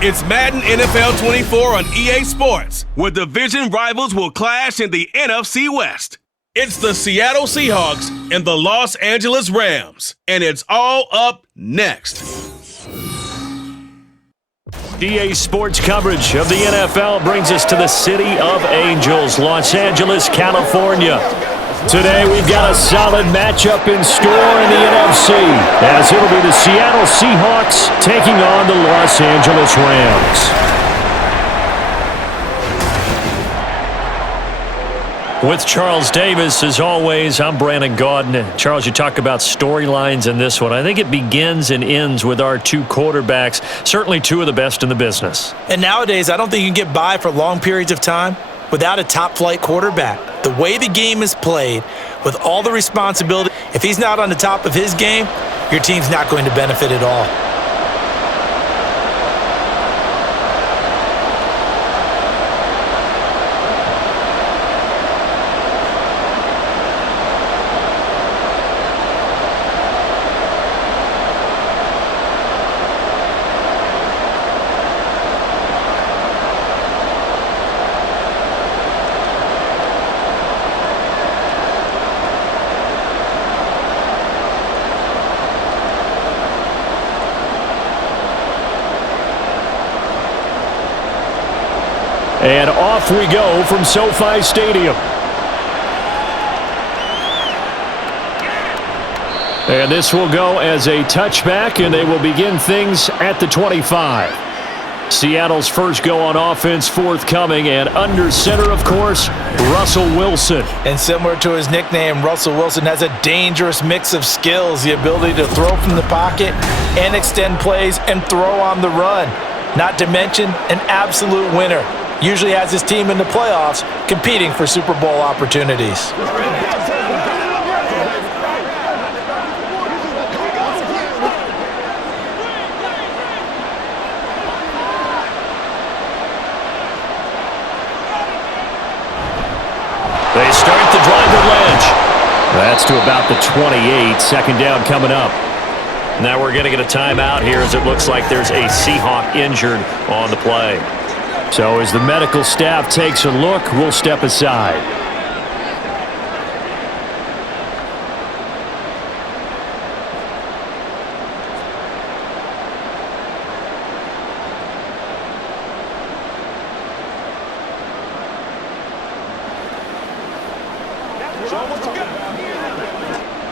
It's Madden NFL 24 on EA Sports, where division rivals will clash in the NFC West. It's the Seattle Seahawks and the Los Angeles Rams, and it's all up next. EA Sports coverage of the NFL brings us to the City of Angels, Los Angeles, California. Today we've got a solid matchup in store in the NFC, as it'll be the Seattle Seahawks taking on the Los Angeles Rams. With Charles Davis, as always, I'm Brandon Gaudin. Charles, you talk about storylines in this one. I think it begins and ends with our two quarterbacks, certainly two of the best in the business. And nowadays, I don't think you can get by for long periods of time without a top-flight quarterback. The way the game is played, with all the responsibility, if he's not on the top of his game, your team's not going to benefit at all. And off we go from SoFi Stadium. And this will go as a touchback, and they will begin things at the 25. Seattle's first go on offense forthcoming, and under center, of course, Russell Wilson. And similar to his nickname, Russell Wilson has a dangerous mix of skills, the ability to throw from the pocket and extend plays and throw on the run. Not to mention an absolute winner. Usually has his team in the playoffs competing for Super Bowl opportunities. They start the drive with Lynch. That's to about the 28. Second down coming up. Now we're going to get a timeout here as it looks like there's a Seahawk injured on the play. So as the medical staff takes a look, we'll step aside.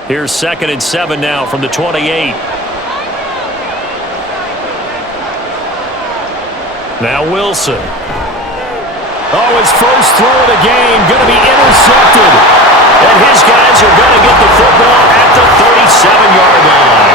Here's 2nd and 7 now from the 28. Now Wilson. Oh, his first throw of the game going to be intercepted. And his guys are going to get the football at the 37-yard line.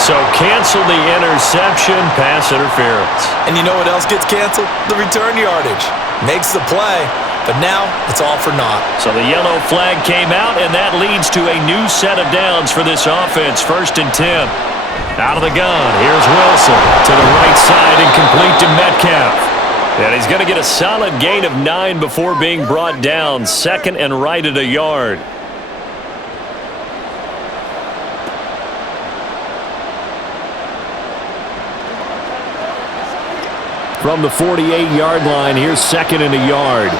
So cancel the interception, pass interference. And you know what else gets canceled? The return yardage. Makes the play, but now it's all for naught. So the yellow flag came out, and that leads to a new set of downs for this offense. 1st and 10. Out of the gun, here's Wilson to the right side and complete to Metcalf. And he's going to get a solid gain of 9 before being brought down. 2nd and right at a yard. From the 48-yard line, here's 2nd and a yard.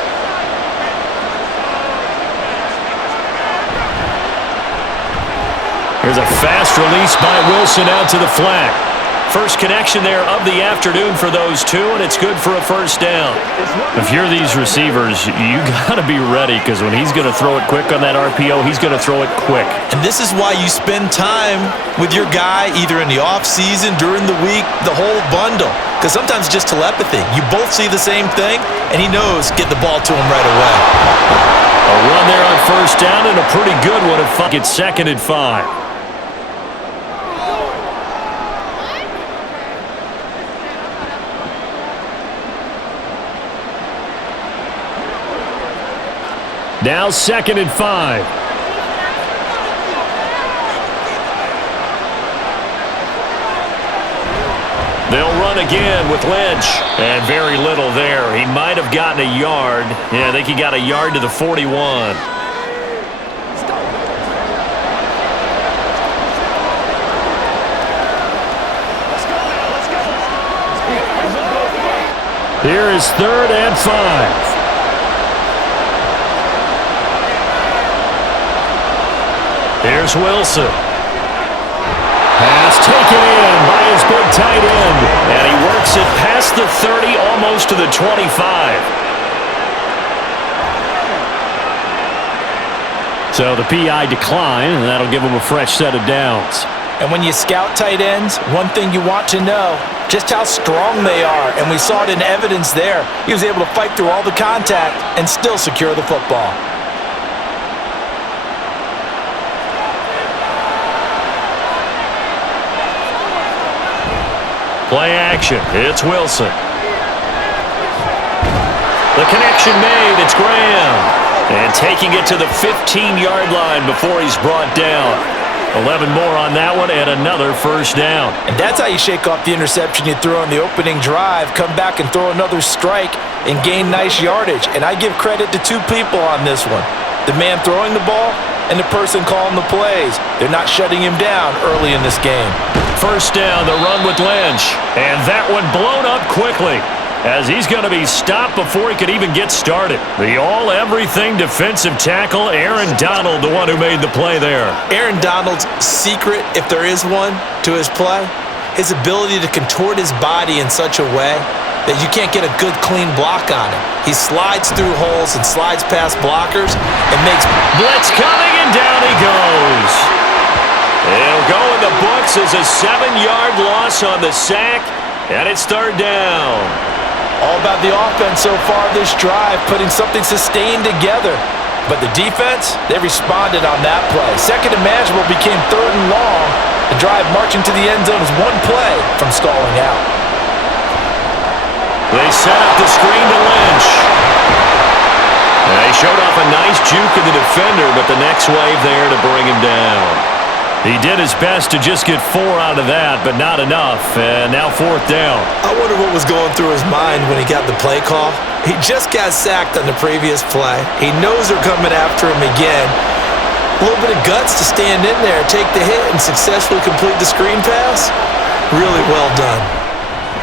Here's a fast release by Wilson out to the flat. First connection there of the afternoon for those two, and it's good for a first down. If you're these receivers, you got to be ready, because when he's going to throw it quick on that RPO, he's going to throw it quick. And this is why you spend time with your guy either in the offseason, during the week, the whole bundle. Because sometimes it's just telepathy. You both see the same thing, and he knows get the ball to him right away. A run there on first down, and a pretty good one if it's 2nd and 5. Now 2nd and 5. They'll run again with Lynch. And very little there. He might have gotten a yard. Yeah, I think he got a yard to the 41. Here is 3rd and 5. Here's Wilson. Pass taken in by his big tight end. And he works it past the 30, almost to the 25. So the PI decline, and that'll give him a fresh set of downs. And when you scout tight ends, one thing you want to know, just how strong they are. And we saw it in evidence there. He was able to fight through all the contact and still secure the football. Play action. It's Wilson. The connection made. It's Graham. And taking it to the 15-yard line before he's brought down. 11 more on that one and another first down. And that's how you shake off the interception you threw on the opening drive, come back and throw another strike and gain nice yardage. And I give credit to two people on this one. The man throwing the ball and the person calling the plays. They're not shutting him down early in this game. First down, the run with Lynch. And that one blown up quickly as he's going to be stopped before he could even get started. The all-everything defensive tackle, Aaron Donald, the one who made the play there. Aaron Donald's secret, if there is one, to his play, his ability to contort his body in such a way that you can't get a good, clean block on him. He slides through holes and slides past blockers and makes... Blitz coming, and down he goes. It'll go in the books as a 7-yard loss on the sack, and it's 3rd down. All about the offense so far this drive, putting something sustained together. But the defense, they responded on that play. Second and manageable became 3rd and long. The drive marching to the end zone is one play from stalling out. They set up the screen to Lynch. And they showed off a nice juke of the defender, but the next wave there to bring him down. He did his best to just get 4 out of that, but not enough. And now 4th down. I wonder what was going through his mind when he got the play call. He just got sacked on the previous play. He knows they're coming after him again. A little bit of guts to stand in there, take the hit, and successfully complete the screen pass. Really well done.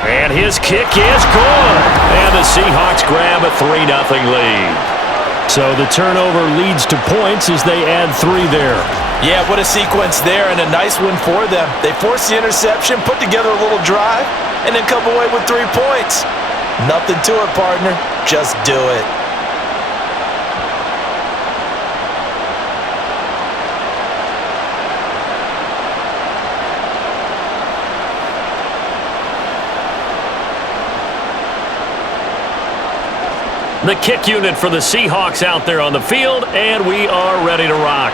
And his kick is good. And the Seahawks grab a 3-0 lead. So the turnover leads to points as they add 3 there. Yeah, what a sequence there, and a nice win for them. They forced the interception, put together a little drive, and then come away with 3 points. Nothing to it, partner. Just do it. The kick unit for the Seahawks out there on the field, and we are ready to rock.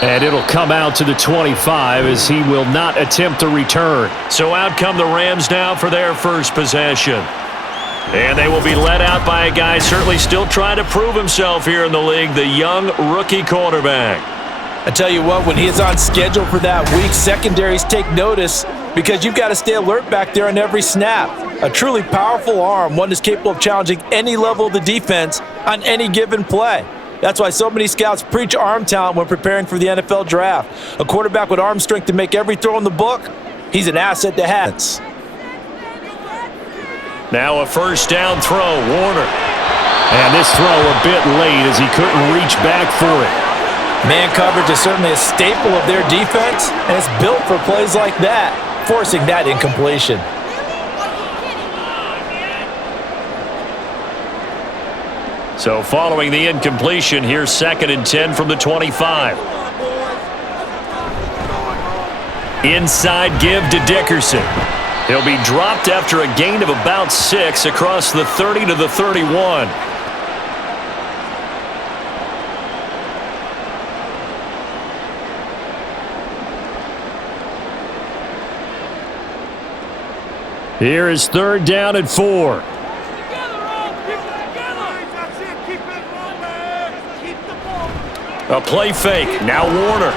And it'll come out to the 25 as he will not attempt to return. So out come the Rams now for their first possession. And they will be led out by a guy certainly still trying to prove himself here in the league, the young rookie quarterback. I tell you what, when he is on schedule for that week, secondaries take notice because you've got to stay alert back there on every snap. A truly powerful arm, one that's capable of challenging any level of the defense on any given play. That's why so many scouts preach arm talent when preparing for the NFL draft. A quarterback with arm strength to make every throw in the book, he's an asset to have. Now a first down throw, Warner. And this throw a bit late as he couldn't reach back for it. Man coverage is certainly a staple of their defense, and it's built for plays like that, forcing that incompletion. So following the incompletion, here's 2nd and 10 from the 25. Inside give to Dickerson. He'll be dropped after a gain of about 6 across the 30 to the 31. Here is 3rd down and 4. A play fake. Now Warner.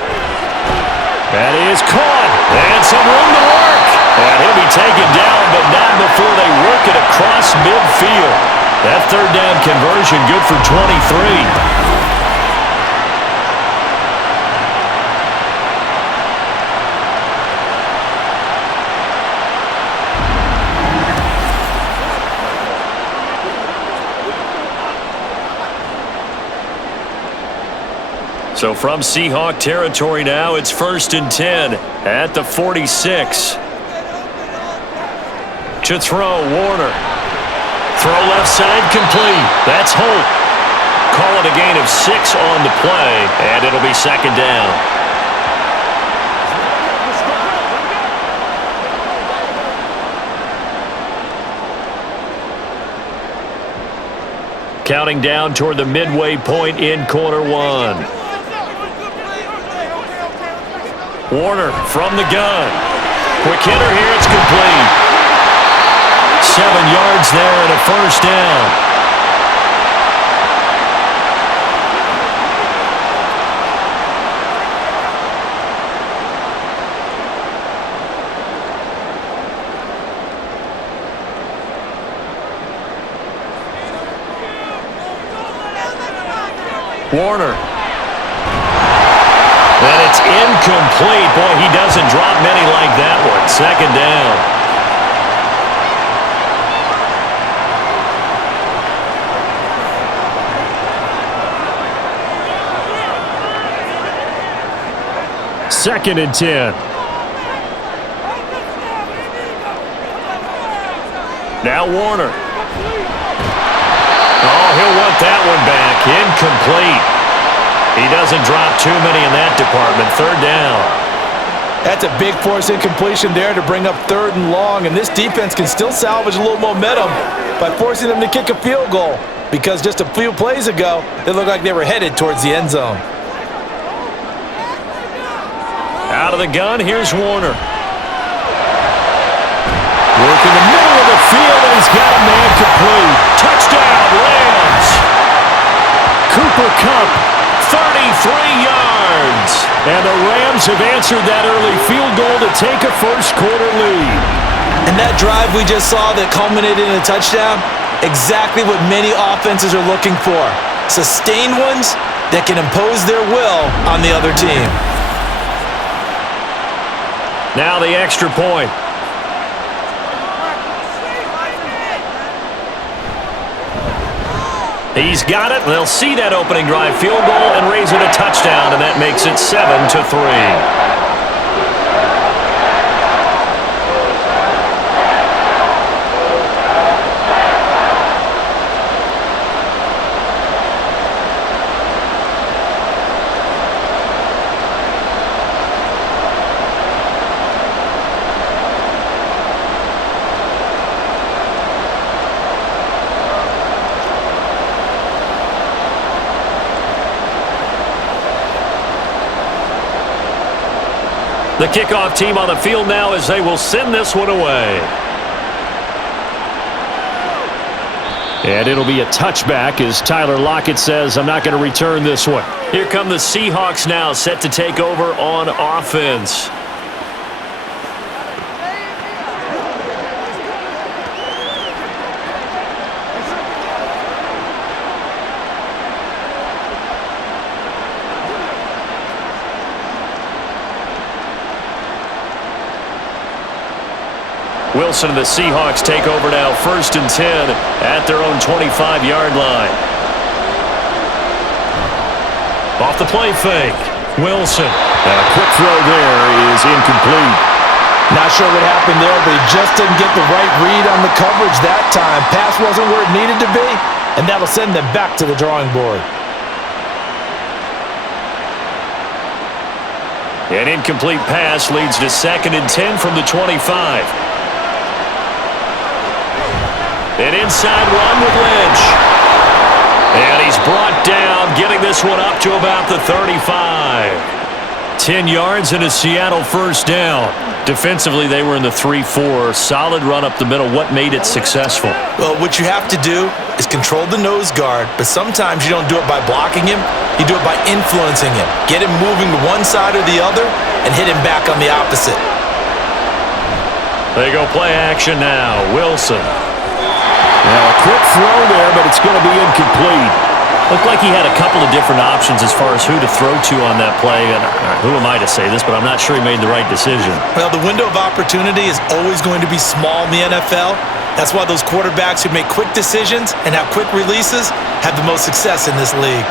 That is caught. And some room to work. And he'll be taken down, but not before they work it across midfield. That 3rd down conversion good for 23. So from Seahawk territory now, it's 1st and 10 at the 46. To throw, Warner. Throw left side, complete. That's Holt. Call it a gain of 6 on the play, and it'll be 2nd down. Counting down toward the midway point in quarter one. Warner from the gun. Quick hitter here, it's complete. 7 yards there and a 1st down. Warner. And it's incomplete. Boy, he doesn't drop many like that one. 2nd down. Second and 10. Now Warner. Oh, he'll want that one back. Incomplete. He doesn't drop too many in that department. 3rd down. That's a big force incompletion there to bring up 3rd and long, and this defense can still salvage a little momentum by forcing them to kick a field goal, because just a few plays ago, they looked like they were headed towards the end zone. Out of the gun, here's Warner. Work in the middle of the field, and he's got a man complete. Touchdown, Rams. Cooper Kupp, 33 yards. And the Rams have answered that early field goal to take a first-quarter lead. And that drive we just saw that culminated in a touchdown, exactly what many offenses are looking for. Sustained ones that can impose their will on the other team. Now the extra point. He's got it. They'll see that opening drive field goal and raise it a touchdown, and that makes it 7-3. The kickoff team on the field now as they will send this one away. And it'll be a touchback as Tyler Lockett says, I'm not going to return this one. Here come the Seahawks now, set to take over on offense. Wilson and the Seahawks take over now, 1st and 10 at their own 25-yard line. Off the play fake, Wilson. And a quick throw there is incomplete. Not sure what happened there, but he just didn't get the right read on the coverage that time. Pass wasn't where it needed to be, and that'll send them back to the drawing board. An incomplete pass leads to 2nd and 10 from the 25. An inside run with Lynch. And he's brought down, getting this one up to about the 35. 10 yards and a Seattle 1st down. Defensively, they were in the 3-4. Solid run up the middle. What made it successful? Well, what you have to do is control the nose guard, but sometimes you don't do it by blocking him. You do it by influencing him. Get him moving to one side or the other and hit him back on the opposite. They go play action now. Wilson. Now a quick throw there, but it's going to be incomplete. Looked like he had a couple of different options as far as who to throw to on that play. And who am I to say this, but I'm not sure he made the right decision. Well, the window of opportunity is always going to be small in the NFL. That's why those quarterbacks who make quick decisions and have quick releases have the most success in this league.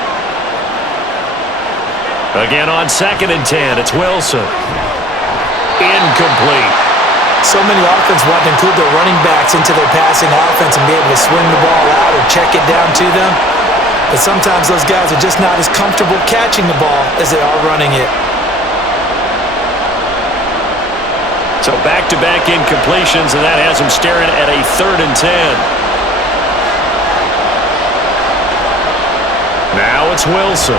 Again on 2nd and 10, it's Wilson. Incomplete. So many offenses want to include their running backs into their passing offense and be able to swing the ball out or check it down to them. But sometimes those guys are just not as comfortable catching the ball as they are running it. So back-to-back incompletions, and that has him staring at a 3rd and 10. Now it's Wilson.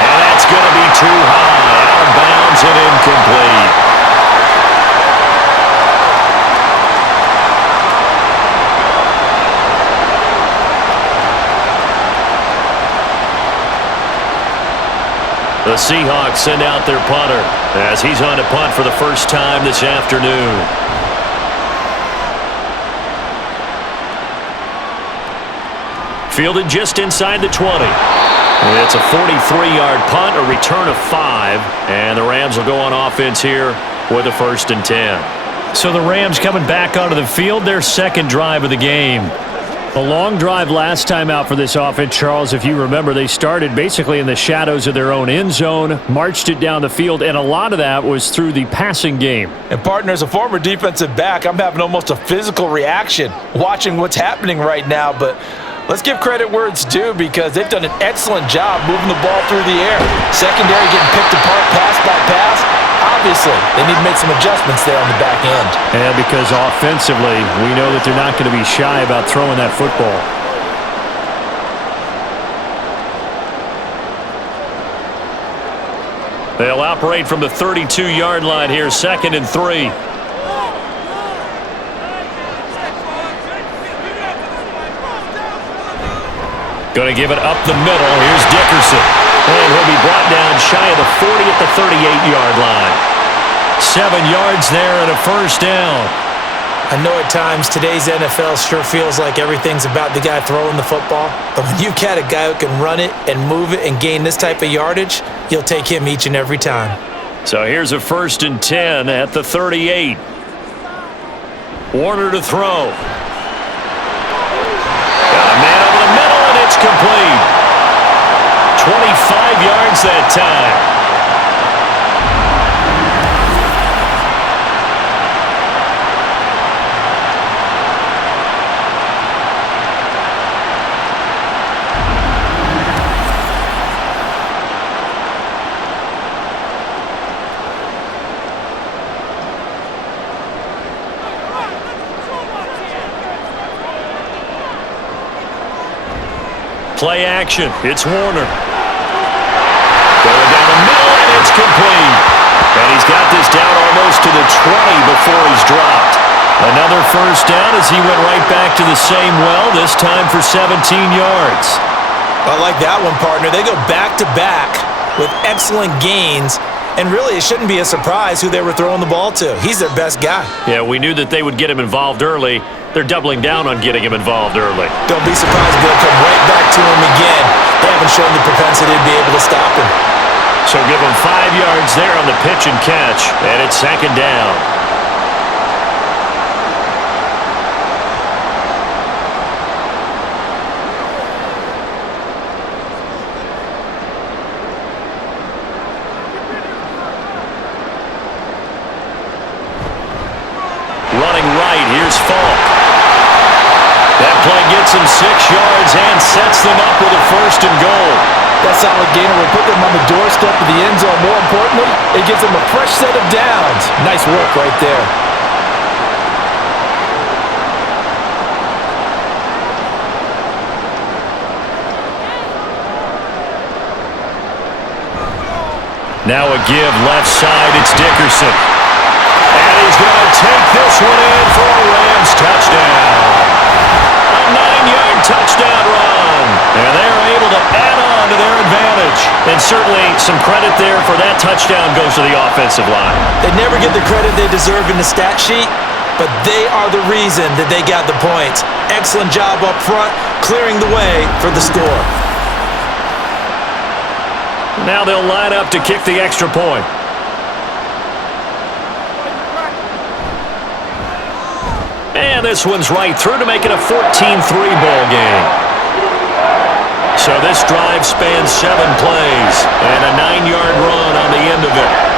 And that's going to be too high. Out of bounds and incomplete. The Seahawks send out their punter as he's on to punt for the first time this afternoon. Fielded just inside the 20. It's a 43-yard punt, a return of 5, and the Rams will go on offense here with a 1st and 10. So the Rams coming back onto the field, their 2nd drive of the game. A long drive last time out for this offense, Charles. If you remember, they started basically in the shadows of their own end zone, marched it down the field, and a lot of that was through the passing game. And partner, as a former defensive back, I'm having almost a physical reaction watching what's happening right now, but let's give credit where it's due because they've done an excellent job moving the ball through the air. Secondary getting picked apart pass by pass. Obviously, they need to make some adjustments there on the back end. And because offensively, we know that they're not going to be shy about throwing that football. They'll operate from the 32-yard line here, 2nd and 3. Going to give it up the middle. Here's Dickerson. And he'll be brought down shy of the 40 at the 38-yard line. 7 yards there and a 1st down. I know at times today's NFL sure feels like everything's about the guy throwing the football. But when you've got a guy who can run it and move it and gain this type of yardage, you'll take him each and every time. So here's a 1st and 10 at the 38. Warner to throw. Got a man over the middle, and it's complete. 25 yards that time. Play action. It's Warner. Going down the middle, and it's complete. And he's got this down almost to the 20 before he's dropped. Another 1st down as he went right back to the same well, this time for 17 yards. I like that one, partner. They go back-to-back with excellent gains. And really, it shouldn't be a surprise who they were throwing the ball to. He's their best guy. Yeah, we knew that they would get him involved early. They're doubling down on getting him involved early. Don't be surprised if they'll come right back to him again. They haven't shown the propensity to be able to stop him. So give him 5 yards there on the pitch and catch, and it's 2nd down. Running right, here's Falk. That play gets him 6 yards and sets them up with a 1st and goal. That solid gainer will put them on the doorstep of the end zone. More importantly, it gives them a fresh set of downs. Nice work right there. Now a give left side, it's Dickerson. And he's going to take this one in for a Rams touchdown. A 9-yard touchdown run. And they're able to add on to their advantage. And certainly some credit there for that touchdown goes to the offensive line. They never get the credit they deserve in the stat sheet, but they are the reason that they got the points. Excellent job up front, clearing the way for the score. Now they'll line up to kick the extra point. And this one's right through to make it a 14-3 ball game. So this drive spans 7 plays and a 9-yard run on the end of it.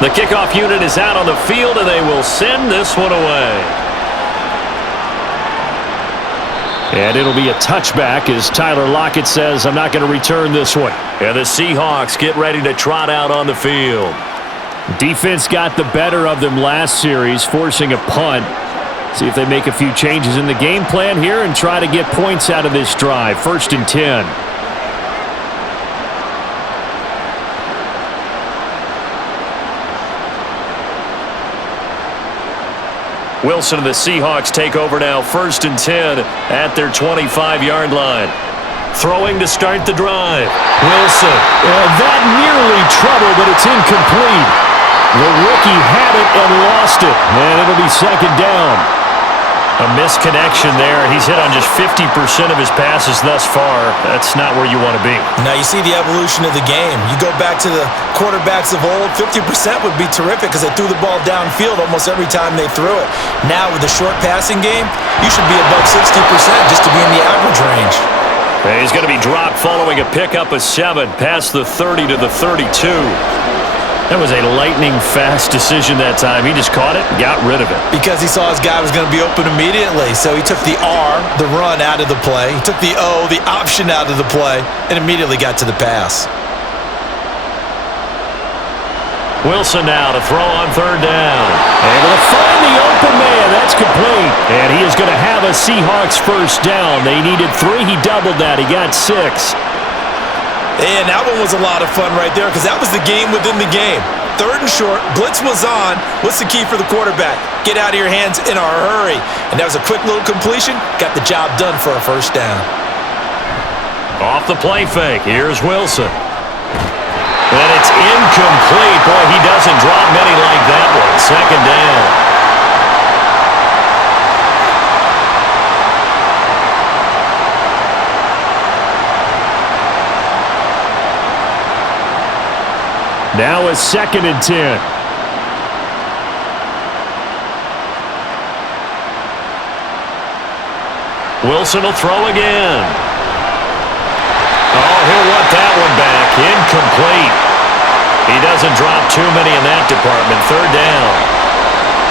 The kickoff unit is out on the field, and they will send this one away. And it'll be a touchback as Tyler Lockett says, I'm not going to return this one. And the Seahawks get ready to trot out on the field. Defense got the better of them last series, forcing a punt. See if they make a few changes in the game plan here and try to get points out of this drive. 1st and 10. Wilson and the Seahawks take over now, 1st and 10 at their 25-yard line. Throwing to start the drive. Wilson. That nearly trouble, but it's incomplete. The rookie had it and lost it, and it'll be 2nd down. A misconnection there. He's hit on just 50% of his passes thus far. That's not where you want to be. Now you see the evolution of the game. You go back to the quarterbacks of old, 50% would be terrific because they threw the ball downfield almost every time they threw it. Now with the short passing game, you should be above 60% just to be in the average range. He's going to be dropped following a pickup of 7 past the 30 to the 32. That was a lightning-fast decision that time. He just caught it and got rid of it. Because he saw his guy was going to be open immediately. So he took the R, the run, out of the play. He took the O, the option, out of the play, and immediately got to the pass. Wilson now to throw on 3rd down. Able to find the open man. That's complete. And he is going to have a Seahawks 1st down. They needed 3. He doubled that. He got 6. And that one was a lot of fun right there because that was the game within the game. 3rd and short, blitz was on. What's the key for the quarterback? Get out of your hands in a hurry. And that was a quick little completion. Got the job done for a 1st down. Off the play fake. Here's Wilson. And it's incomplete. Boy, he doesn't drop many like that one. 2nd down. Now it's 2nd and 10. Wilson will throw again. Oh, he'll want that one back. Incomplete. He doesn't drop too many in that department. 3rd down.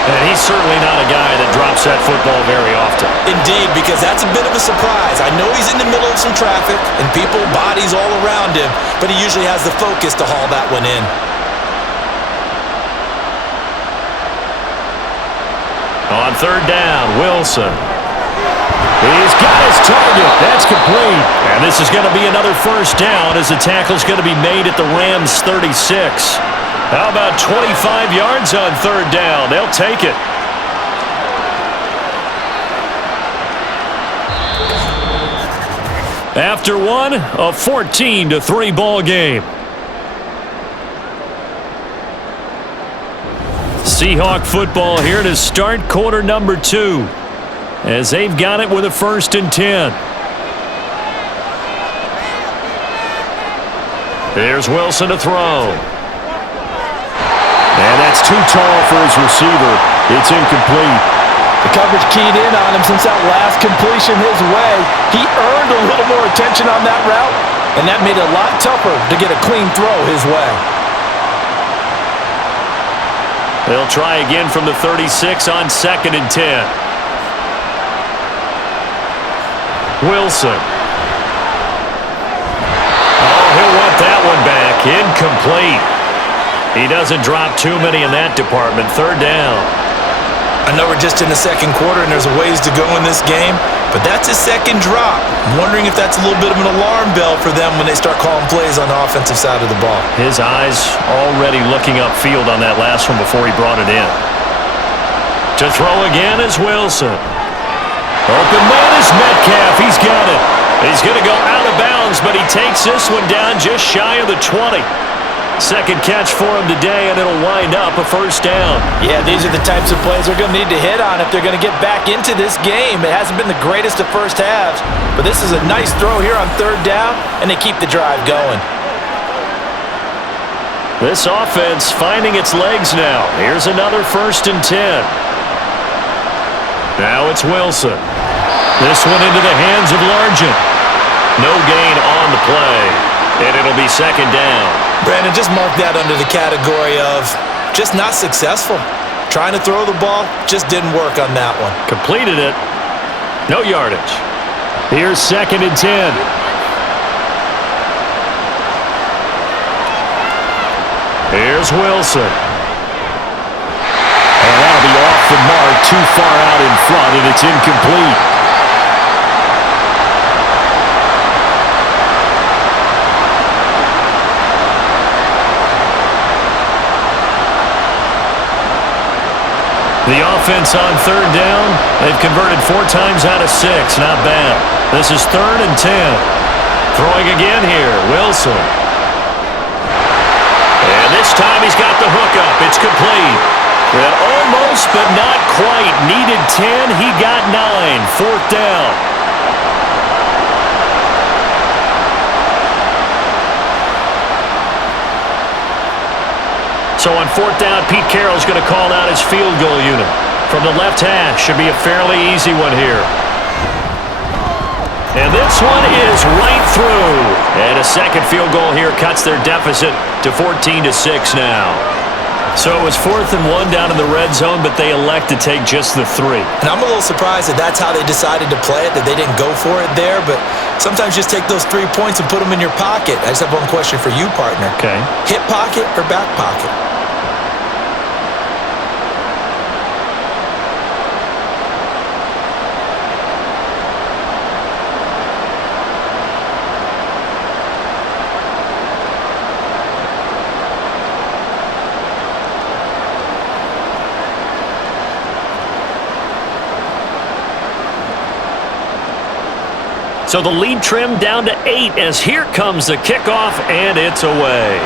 And he's certainly not a guy that drops that football very often. Indeed, because that's a bit of a surprise. I know he's in the middle of some traffic and people, bodies all around him, but he usually has the focus to haul that one in. On 3rd down, Wilson. He's got his target. That's complete. And this is going to be another 1st down as the tackle's going to be made at the Rams' 36. How about 25 yards on 3rd down? They'll take it. After one, a 14-3 ball game. Seahawk football here to start quarter number 2 as they've got it with a 1st and 10. There's Wilson to throw. And that's too tall for his receiver. It's incomplete. The coverage keyed in on him since that last completion his way. He earned a little more attention on that route, and that made it a lot tougher to get a clean throw his way. They'll try again from the 36 on 2nd and 10. Wilson. Oh, he'll want that one back. Incomplete. He doesn't drop too many in that department. 3rd down. I know we're just in the 2nd quarter and there's a ways to go in this game, but that's his 2nd drop. I'm wondering if that's a little bit of an alarm bell for them when they start calling plays on the offensive side of the ball. His eyes already looking upfield on that last one before he brought it in. To throw again is Wilson. Open man is Metcalf. He's got it. He's going to go out of bounds, but he takes this one down just shy of the 20. Second catch for him today, and it'll wind up a first down. Yeah, these are the types of plays they're going to need to hit on if they're going to get back into this game. It hasn't been the greatest of first halves, but this is a nice throw here on third down, and they keep the drive going. This offense finding its legs now. Here's another 1st and 10. Now it's Wilson. This one into the hands of Largent. No gain on the play, and it'll be second down. Brandon, just mark that under the category of just not successful. Trying to throw the ball, just didn't work on that one. Completed it. No yardage. Here's 2nd and 10. Here's Wilson. And that'll be off the mark, too far out in front, and it's incomplete. The offense on third down, they've converted 4 times out of 6. Not bad. This is 3rd and 10. Throwing again here, Wilson. And this time he's got the hook up. It's complete. And almost, but not quite. Needed 10. He got 9. 4th down. So on 4th down, Pete Carroll's going to call out his field goal unit. From the left hash, should be a fairly easy one here. And this one is right through. And a second field goal here cuts their deficit to 14-6 now. So it was 4th and 1 down in the red zone, but they elect to take just the 3. And I'm a little surprised that that's how they decided to play it, that they didn't go for it there. But sometimes just take those 3 points and put them in your pocket. I just have one question for you, partner. Okay. Hip pocket or back pocket? So the lead trimmed down to 8 as here comes the kickoff, and it's away.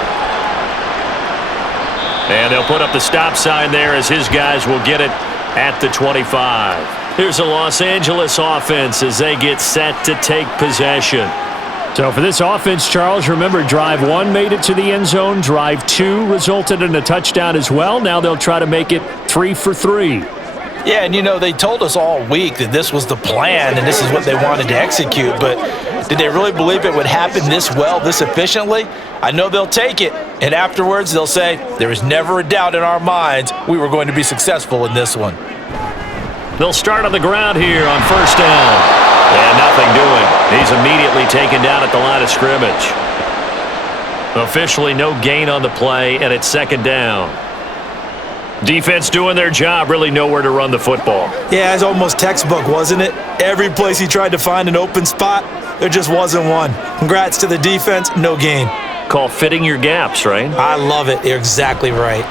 And they'll put up the stop sign there as his guys will get it at the 25. Here's the Los Angeles offense as they get set to take possession. So for this offense, Charles, remember drive 1 made it to the end zone. Drive 2 resulted in a touchdown as well. Now they'll try to make it 3 for 3. Yeah, and you know, they told us all week that this was the plan and this is what they wanted to execute, but did they really believe it would happen this well, this efficiently? I know they'll take it, and afterwards they'll say, there was never a doubt in our minds we were going to be successful in this one. They'll start on the ground here on 1st down. And nothing doing. He's immediately taken down at the line of scrimmage. Officially no gain on the play, and it's 2nd down. Defense doing their job, really nowhere to run the football. Yeah, it's almost textbook, wasn't it? Every place he tried to find an open spot, there just wasn't one. Congrats to the defense, no gain. Call fitting your gaps, right? I love it. You're exactly right.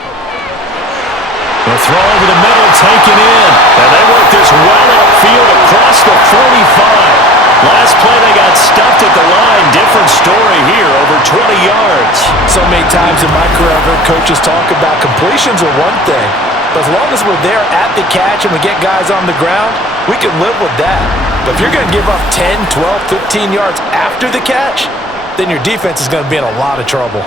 The throw over the middle, taken in. And they work this well upfield across the 45. Last play, they got stuffed at the line. Different story here, over 20 yards. So many times in my career, I've heard coaches talk about completions are one thing, but as long as we're there at the catch and we get guys on the ground, we can live with that. But if you're going to give up 10, 12, 15 yards after the catch, then your defense is going to be in a lot of trouble.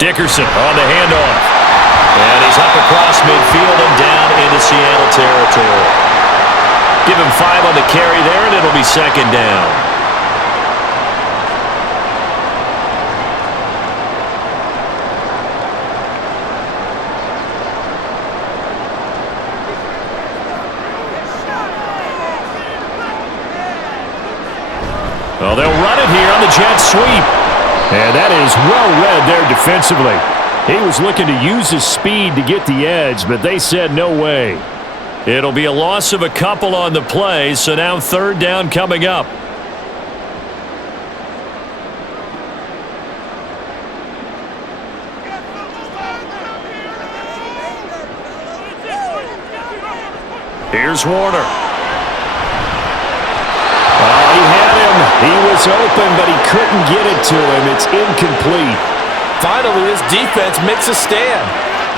Dickerson on the handoff. And he's up across midfield and down into Seattle territory. Give him 5 on the carry there, and it'll be 2nd down. Well, they'll run it here on the jet sweep. And that is well read there defensively. He was looking to use his speed to get the edge, but they said no way. It'll be a loss of a couple on the play, so now 3rd down coming up. Here's Warner. He was open, but he couldn't get it to him. It's incomplete. Finally, this defense makes a stand.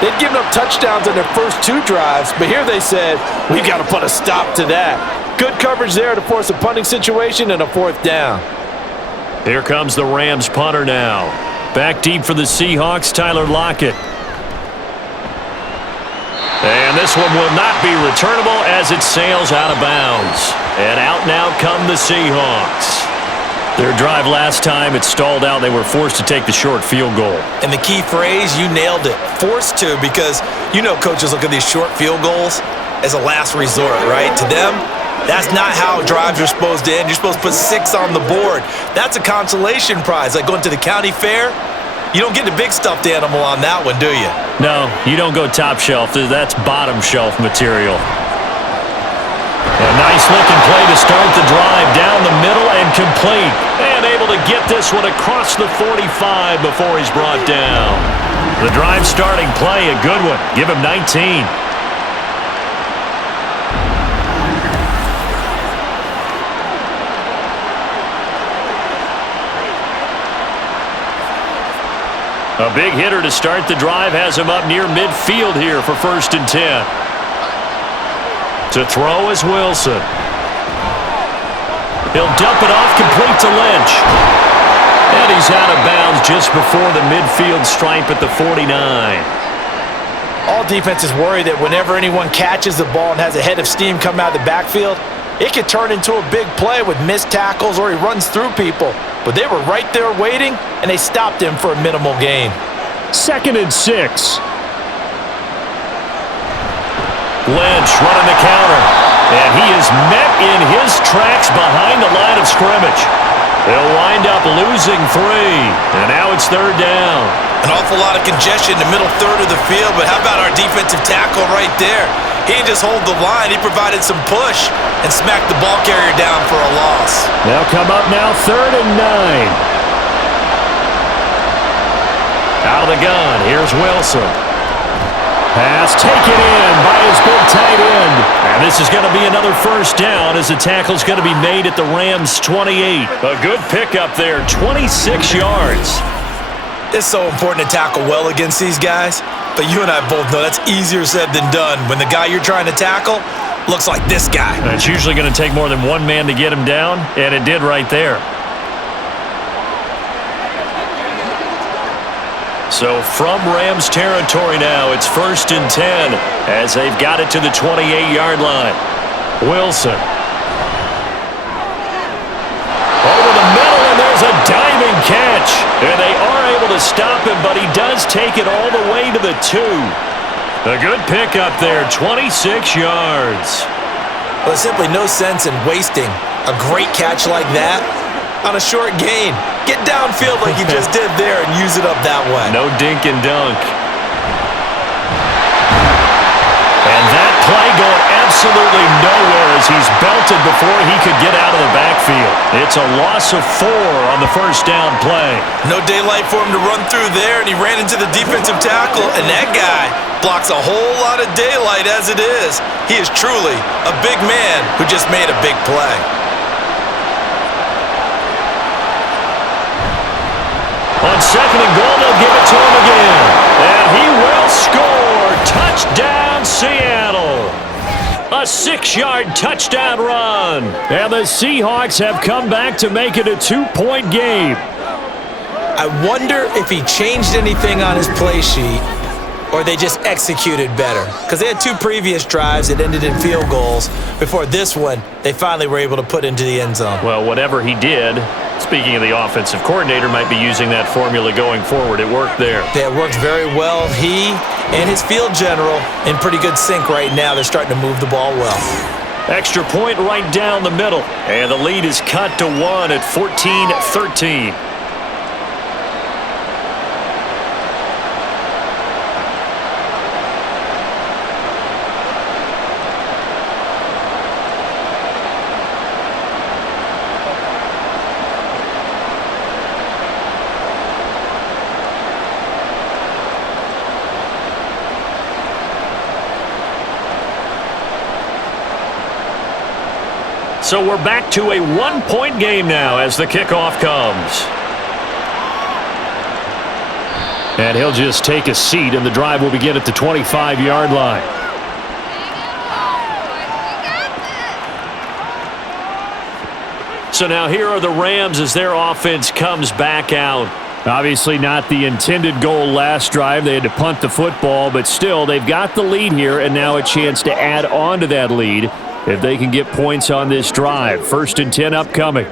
They'd given up touchdowns on their first 2 drives, but here they said, we've got to put a stop to that. Good coverage there to force a punting situation and a 4th down. Here comes the Rams punter now. Back deep for the Seahawks, Tyler Lockett. And this one will not be returnable as it sails out of bounds. And out now come the Seahawks. Their drive last time, it stalled out. They were forced to take the short field goal. And the key phrase, you nailed it, forced to, because you know coaches look at these short field goals as a last resort, right? To them, that's not how drives are supposed to end. You're supposed to put 6 on the board. That's a consolation prize, like going to the county fair. You don't get the big stuffed animal on that one, do you? No, you don't go top shelf. That's bottom shelf material. A nice-looking play to start the drive down the middle and complete. And able to get this one across the 45 before he's brought down. The drive starting play, a good one. Give him 19. A big hitter to start the drive has him up near midfield here for 1st and 10. To throw is Wilson. He'll dump it off complete to Lynch. And he's out of bounds just before the midfield stripe at the 49. All defenses worry that whenever anyone catches the ball and has a head of steam come out of the backfield, it could turn into a big play with missed tackles or he runs through people. But they were right there waiting, and they stopped him for a minimal gain. 2nd and 6. Lynch running the counter. And he is met in his tracks behind the line of scrimmage. They'll wind up losing 3. And now it's 3rd down. An awful lot of congestion in the middle third of the field, but how about our defensive tackle right there? He didn't just hold the line, he provided some push and smacked the ball carrier down for a loss. Now come up now 3rd and 9. Out of the gun, here's Wilson. Pass taken in by his big tight end. And this is going to be another 1st down as the tackle's going to be made at the Rams' 28. A good pickup there, 26 yards. It's so important to tackle well against these guys, but you and I both know that's easier said than done when the guy you're trying to tackle looks like this guy. And it's usually going to take more than one man to get him down, and it did right there. So from Rams territory now, it's 1st and 10 as they've got it to the 28-yard line. Wilson. Over the middle, and there's a diving catch. And they are able to stop him, but he does take it all the way to the 2. A good pickup there, 26 yards. Well, there's simply no sense in wasting a great catch like that on a short gain. Get downfield like you just did there and use it up that way. No dink and dunk. And that play going absolutely nowhere as he's belted before he could get out of the backfield. It's a loss of 4 on the 1st down play. No daylight for him to run through there, and he ran into the defensive tackle, and that guy blocks a whole lot of daylight as it is. He is truly a big man who just made a big play. On 2nd and goal, they'll give it to him again. And he will score. Touchdown, Seattle. A 6-yard touchdown run. And the Seahawks have come back to make it a 2-point game. I wonder if he changed anything on his play sheet or they just executed better. Because they had 2 previous drives that ended in field goals. Before this one, they finally were able to put into the end zone. Well, whatever he did, speaking of the offensive coordinator, might be using that formula going forward. It worked there. Yeah, it worked very well. He and his field general in pretty good sync right now. They're starting to move the ball well. Extra point right down the middle. And the lead is cut to 1 at 14-13. So we're back to a 1-point game now as the kickoff comes. And he'll just take a seat, and the drive will begin at the 25-yard line. So now here are the Rams as their offense comes back out. Obviously not the intended goal last drive. They had to punt the football, but still they've got the lead here, and now a chance to add on to that lead if they can get points on this drive. 1st and 10 upcoming.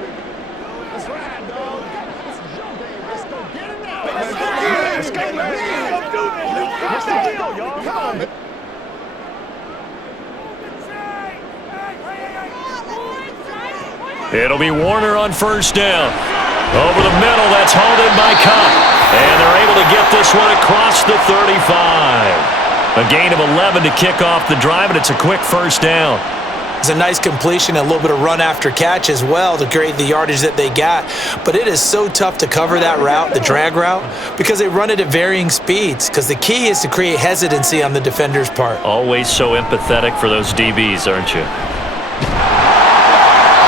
It'll be Warner on 1st down. Over the middle, that's hauled in by Cup. And they're able to get this one across the 35. A gain of 11 to kick off the drive, and it's a quick 1st down. It's a nice completion, a little bit of run after catch as well to create the yardage that they got. But it is so tough to cover that route, the drag route, because they run it at varying speeds. Because the key is to create hesitancy on the defender's part. Always so empathetic for those DBs, aren't you?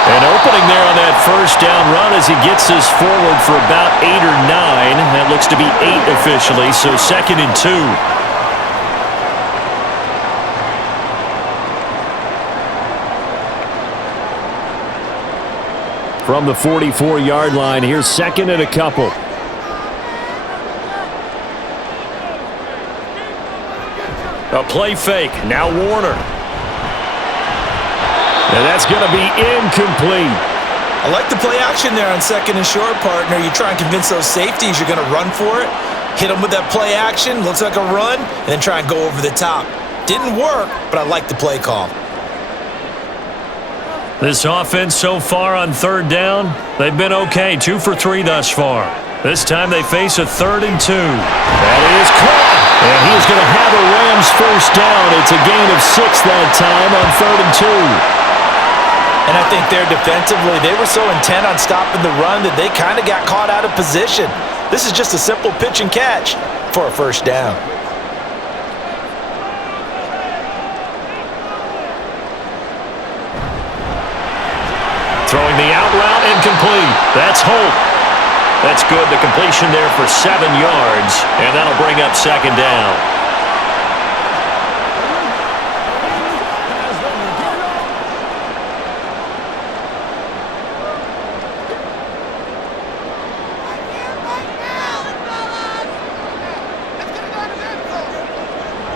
An opening there on that 1st down run as he gets us forward for about 8 or 9. That looks to be 8 officially, so 2nd and 2. From the 44-yard line, here's 2nd and a couple. A play fake, now Warner. And that's going to be incomplete. I like the play action there on 2nd and short, partner. You try and convince those safeties you're going to run for it. Hit them with that play action, looks like a run, and then try and go over the top. Didn't work, but I like the play call. This offense so far on 3rd down, they've been okay. 2 for 3 thus far. This time they face a 3rd and 2. That is caught. And he's going to have a Rams 1st down. It's a gain of 6 that time on 3rd and 2. And I think there defensively, they were so intent on stopping the run that they kind of got caught out of position. This is just a simple pitch and catch for a 1st down. Throwing the out route incomplete. That's Holt. That's good. The completion there for 7 yards, and that'll bring up 2nd down.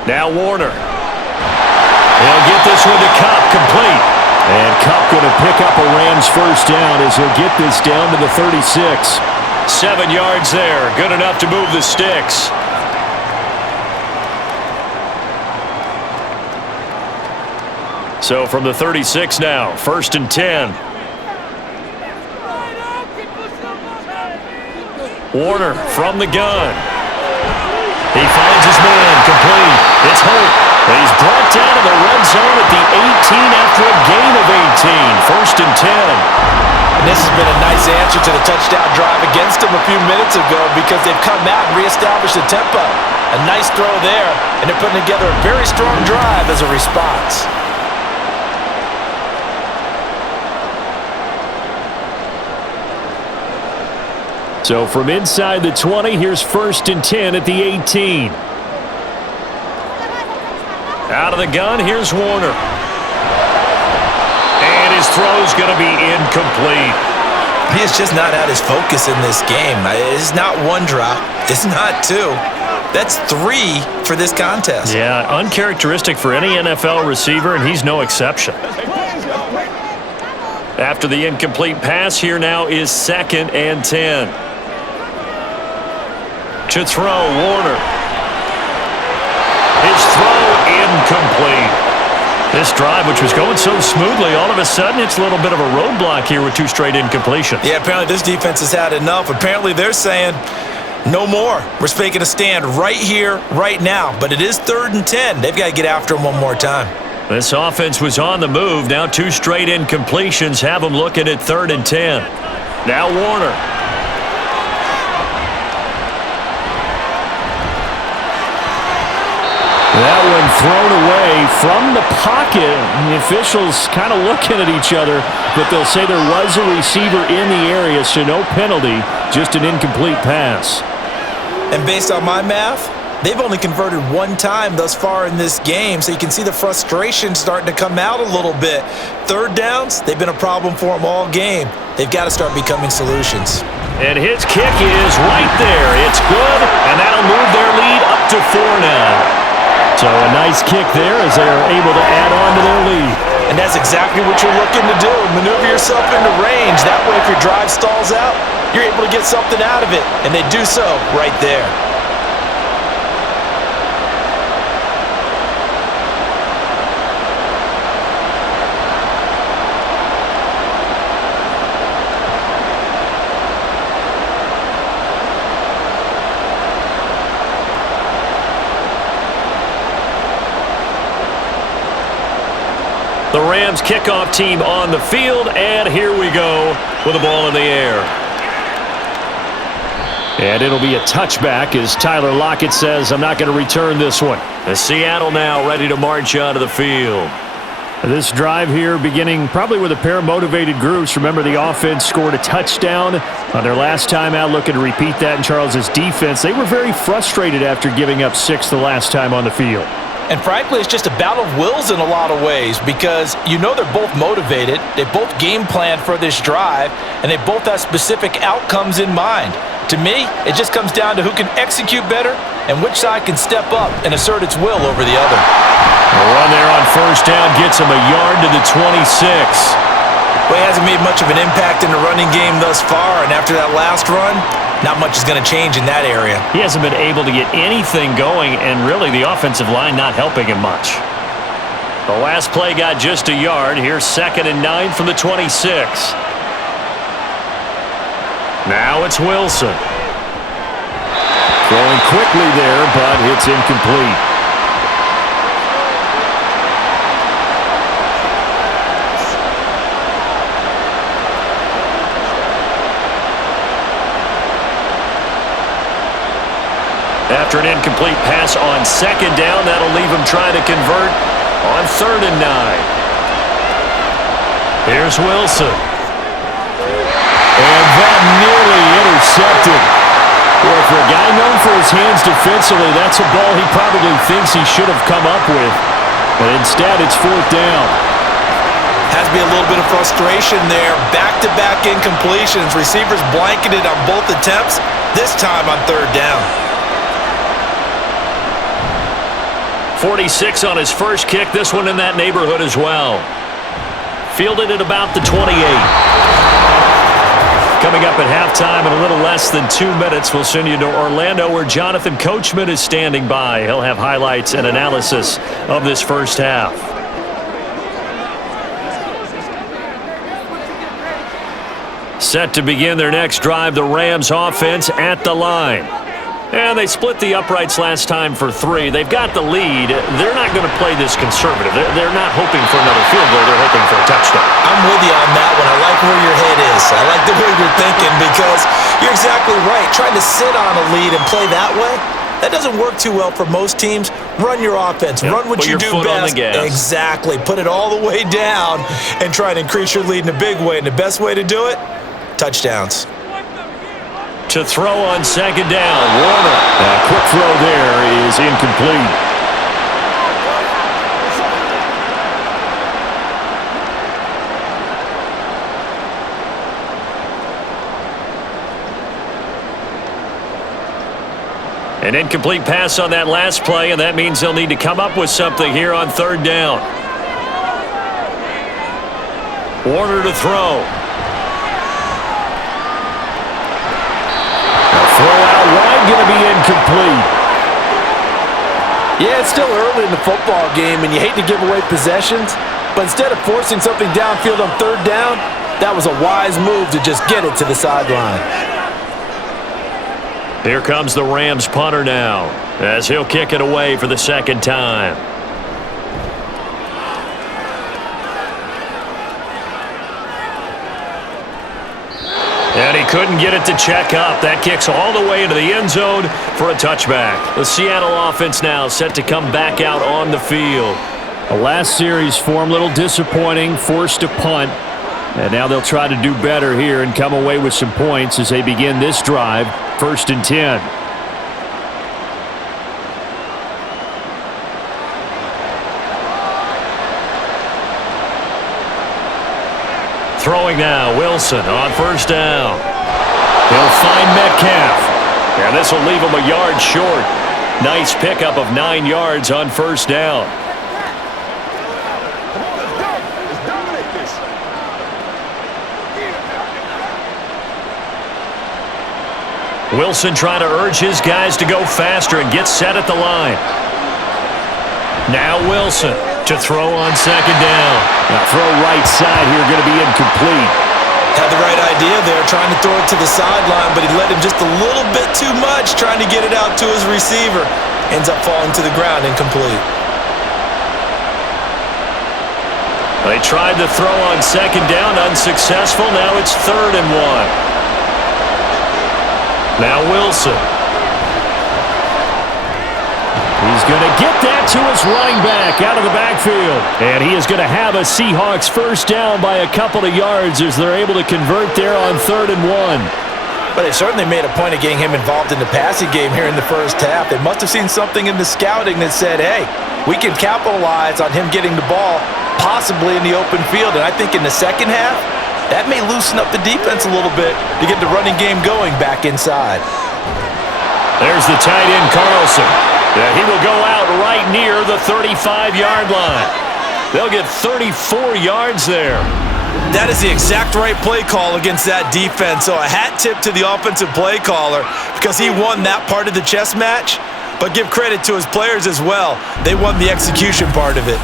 Now Warner. He'll get this one to Cup, complete. And Cup going to pick up a Rams 1st down as he'll get this down to the 36. 7 yards there, good enough to move the sticks. So from the 36 now, 1st and 10. Warner from the gun. He finds his man, complete. It's Holt. He's brought down to the red zone at the 18 after a gain of 18. 1st and 10. And this has been a nice answer to the touchdown drive against them a few minutes ago because they've come out and reestablished the tempo. A nice throw there, and they're putting together a very strong drive as a response. So from inside the 20, here's 1st and 10 at the 18. Out of the gun, here's Warner. And his throw's going to be incomplete. He has just not had his focus in this game. It's not 1 drop. It's not 2. That's 3 for this contest. Yeah, uncharacteristic for any NFL receiver, and he's no exception. After the incomplete pass, here now is 2nd and 10. To throw, Warner. His throw incomplete. This drive, which was going so smoothly, all of a sudden it's a little bit of a roadblock here with 2 straight incompletions. Yeah, apparently this defense has had enough. Apparently they're saying, no more. We're making a stand right here, right now. But it is 3rd and 10. They've got to get after him one more time. This offense was on the move. Now 2 straight incompletions have them looking at 3rd and 10. Now Warner. That one thrown away from the pocket. The officials kind of looking at each other, but they'll say there was a receiver in the area, so no penalty, just an incomplete pass. And based on my math, they've only converted one time thus far in this game, so you can see the frustration starting to come out a little bit. Third downs, they've been a problem for them all game. They've got to start becoming solutions. And his kick is right there. It's good, and that'll move their lead up to 4 now. So a nice kick there as they are able to add on to their lead. And that's exactly what you're looking to do. Maneuver yourself into range. That way, if your drive stalls out, you're able to get something out of it. And they do so right there. The Rams kickoff team on the field, and here we go with the ball in the air. And it'll be a touchback as Tyler Lockett says, I'm not going to return this one. The Seattle now ready to march onto the field. This drive here beginning probably with a pair of motivated groups. Remember, the offense scored a touchdown on their last time out, looking to repeat that in Charles's defense. They were very frustrated after giving up 6 the last time on the field. And frankly, it's just a battle of wills in a lot of ways because you know they're both motivated, they both game plan for this drive, and they both have specific outcomes in mind. To me, it just comes down to who can execute better and which side can step up and assert its will over the other. A run there on first down gets him a yard to the 26. Well, he hasn't made much of an impact in the running game thus far, and after that last run, not much is going to change in that area. He hasn't been able to get anything going, and really the offensive line not helping him much. The last play got just a yard. Here's 2nd and 9 from the 26. Now it's Wilson. Throwing quickly there, but it's incomplete. After an incomplete pass on 2nd down, that'll leave him trying to convert on 3rd and 9. Here's Wilson. And that nearly intercepted. Well, for a guy known for his hands defensively, that's a ball he probably thinks he should have come up with. But instead, it's 4th down. Has to be a little bit of frustration there. Back-to-back incompletions. Receivers blanketed on both attempts, this time on 3rd down. 46 on his first kick, this one in that neighborhood as well. Fielded at about the 28. Coming up at halftime in a little less than 2 minutes, we'll send you to Orlando where Jonathan Coachman is standing by. He'll have highlights and analysis of this first half. Set to begin their next drive, the Rams offense at the line. And they split the uprights last time for 3. They've got the lead. They're not going to play this conservative. They're not hoping for another field goal. They're hoping for a touchdown. I'm with you on that one. I like where your head is. I like the way you're thinking because you're exactly right. Trying to sit on a lead and play that way, that doesn't work too well for most teams. Run your offense. Yep. Run what you do best. Exactly. Put it all the way down and try and increase your lead in a big way. And the best way to do it, touchdowns. To throw on 2nd down, Warner. A quick throw there is incomplete. An incomplete pass on that last play, and that means they'll need to come up with something here on 3rd down. Warner to throw. Throw out wide, going to be incomplete. Yeah, it's still early in the football game, and you hate to give away possessions, but instead of forcing something downfield on 3rd down, that was a wise move to just get it to the sideline. Here comes the Rams punter now, as he'll kick it away for the 2nd time. And he couldn't get it to check up. That kicks all the way into the end zone for a touchback. The Seattle offense now set to come back out on the field. The last series for him, a little disappointing, forced to punt. And now they'll try to do better here and come away with some points as they begin this drive, 1st and 10. Throwing now, Wilson on 1st down. He'll find Metcalf. And this will leave him a yard short. Nice pickup of 9 yards on 1st down. Wilson trying to urge his guys to go faster and get set at the line. Now Wilson to throw on 2nd down. Now throw right side here, going to be incomplete. Had the right idea there, trying to throw it to the sideline, but he let him just a little bit too much, trying to get it out to his receiver. Ends up falling to the ground, incomplete. They tried to throw on 2nd down, unsuccessful. Now it's 3rd and 1. Now Wilson. He's going to get that to his running back out of the backfield. And he is going to have a Seahawks 1st down by a couple of yards as they're able to convert there on 3rd and 1. But they certainly made a point of getting him involved in the passing game here in the first half. They must have seen something in the scouting that said, hey, we can capitalize on him getting the ball possibly in the open field. And I think in the second half, that may loosen up the defense a little bit to get the running game going back inside. There's the tight end, Carlson. He will go out right near the 35-yard line. They'll get 34 yards there. That is the exact right play call against that defense. So a hat tip to the offensive play caller because he won that part of the chess match. But give credit to his players as well. They won the execution part of it.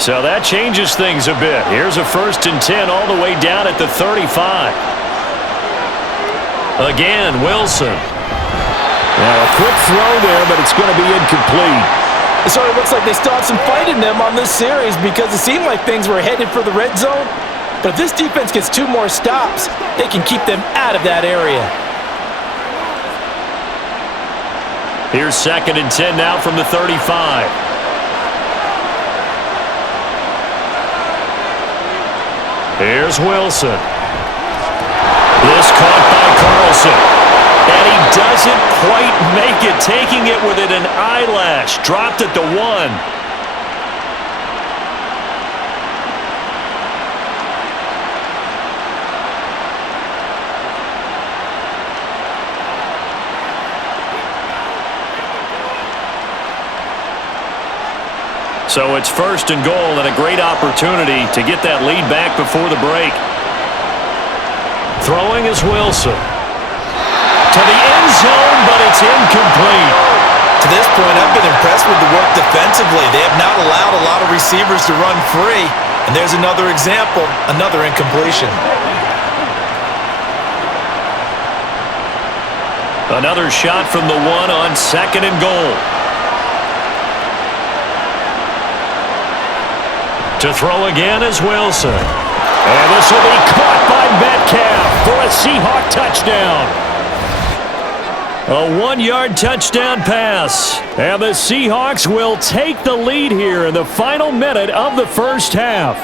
So that changes things a bit. Here's a 1st and 10 all the way down at the 35. Again, Wilson. Now a quick throw there, but it's going to be incomplete. It sort of looks like they still have some fight in them on this series because it seemed like things were headed for the red zone. But if this defense gets 2 more stops, they can keep them out of that area. Here's 2nd and 10 now from the 35. Here's Wilson. This caught by Carlson. And he doesn't quite make it, taking it within an eyelash. Dropped at the 1. So it's 1st and goal and a great opportunity to get that lead back before the break. Throwing is Wilson. To the end zone, but it's incomplete. To this point, I've been impressed with the work defensively. They have not allowed a lot of receivers to run free. And there's another example, another incompletion. Another shot from the 1 on 2nd and goal. To throw again is Wilson. And this will be caught by Metcalf for a Seahawk touchdown. A 1-yard touchdown pass. And the Seahawks will take the lead here in the final minute of the first half.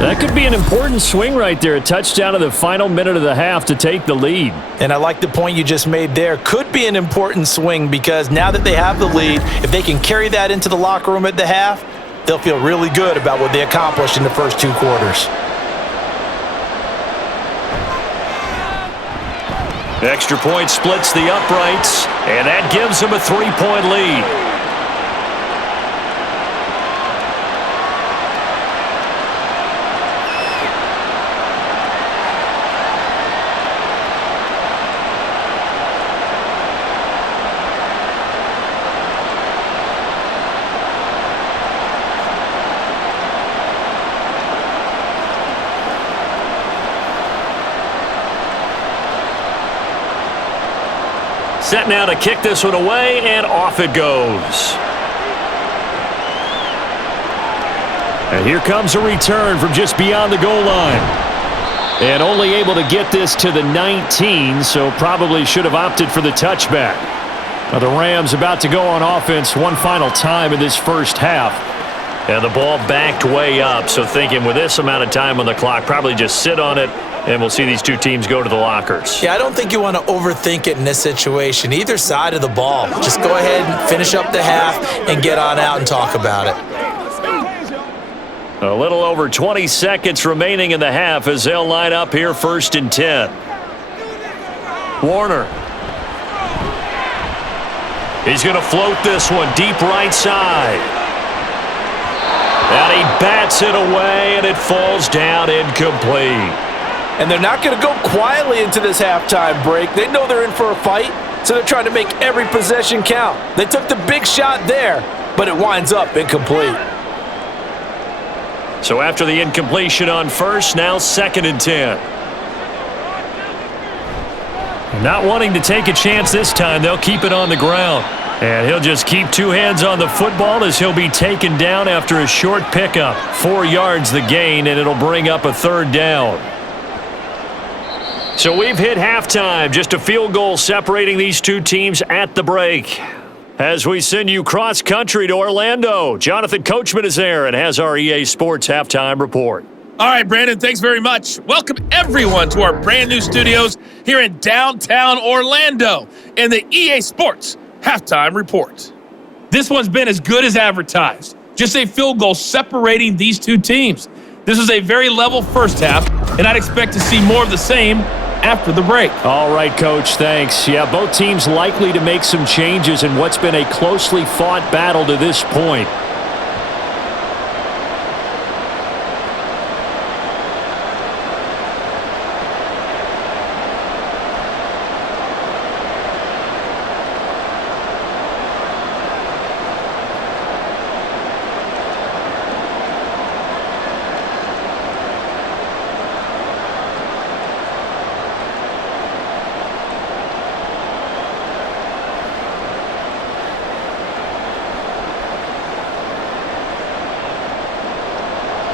That could be an important swing right there. A touchdown in the final minute of the half to take the lead. And I like the point you just made there. Could be an important swing because now that they have the lead, if they can carry that into the locker room at the half, they'll feel really good about what they accomplished in the first 2 quarters. Extra point splits the uprights, and that gives them a 3-point lead. Set now to kick this one away, and off it goes. And here comes a return from just beyond the goal line. And only able to get this to the 19, so probably should have opted for the touchback. Now the Rams about to go on offense one final time in this first half. And the ball backed way up, so thinking with this amount of time on the clock, probably just sit on it, and we'll see these two teams go to the lockers. Yeah, I don't think you want to overthink it in this situation. Either side of the ball. Just go ahead and finish up the half and get on out and talk about it. A little over 20 seconds remaining in the half as they'll line up here 1st and 10. Warner. He's going to float this one deep right side. And he bats it away, and it falls down incomplete. And they're not going to go quietly into this halftime break. They know they're in for a fight, so they're trying to make every possession count. They took the big shot there, but it winds up incomplete. So after the incompletion on first, now 2nd and 10. Not wanting to take a chance this time, they'll keep it on the ground. And he'll just keep two hands on the football as he'll be taken down after a short pickup. 4 yards the gain, and it'll bring up a 3rd down. So we've hit halftime. Just a field goal separating these two teams at the break. As we send you cross-country to Orlando, Jonathan Coachman is there and has our EA Sports Halftime Report. All right, Brandon, thanks very much. Welcome, everyone, to our brand-new studios here in downtown Orlando in the EA Sports Halftime Report. This one's been as good as advertised. Just a field goal separating these two teams. This was a very level first half, and I'd expect to see more of the same after the break. All right, Coach, thanks. Yeah, both teams likely to make some changes in what's been a closely fought battle to this point.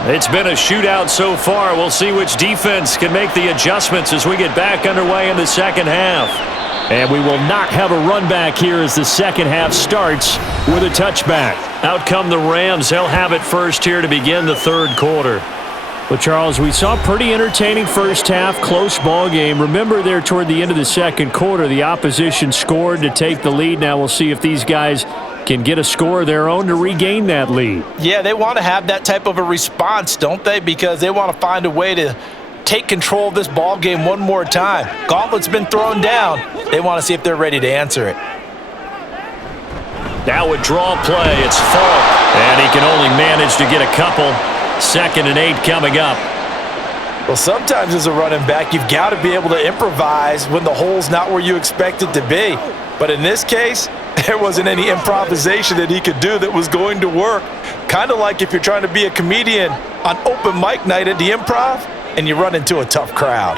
It's been a shootout so far. We'll see which defense can make the adjustments as we get back underway in the second half. And we will not have a run back here as the second half starts with a touchback. Out come the Rams. They'll have it first here to begin the third quarter. Well, Charles, we saw a pretty entertaining first half, close ball game. Remember there toward the end of the second quarter, the opposition scored to take the lead. Now we'll see if these guys can get a score of their own to regain that lead. Yeah, they want to have that type of a response, don't they? Because they want to find a way to take control of this ball game one more time. Gauntlet's been thrown down. They want to see if they're ready to answer it. Now a draw play. It's Falk. And he can only manage to get a couple. 2nd and 8 coming up. Well, sometimes as a running back, you've got to be able to improvise when the hole's not where you expect it to be. But in this case, there wasn't any improvisation that he could do that was going to work. Kind of like if you're trying to be a comedian on open mic night at the Improv and you run into a tough crowd.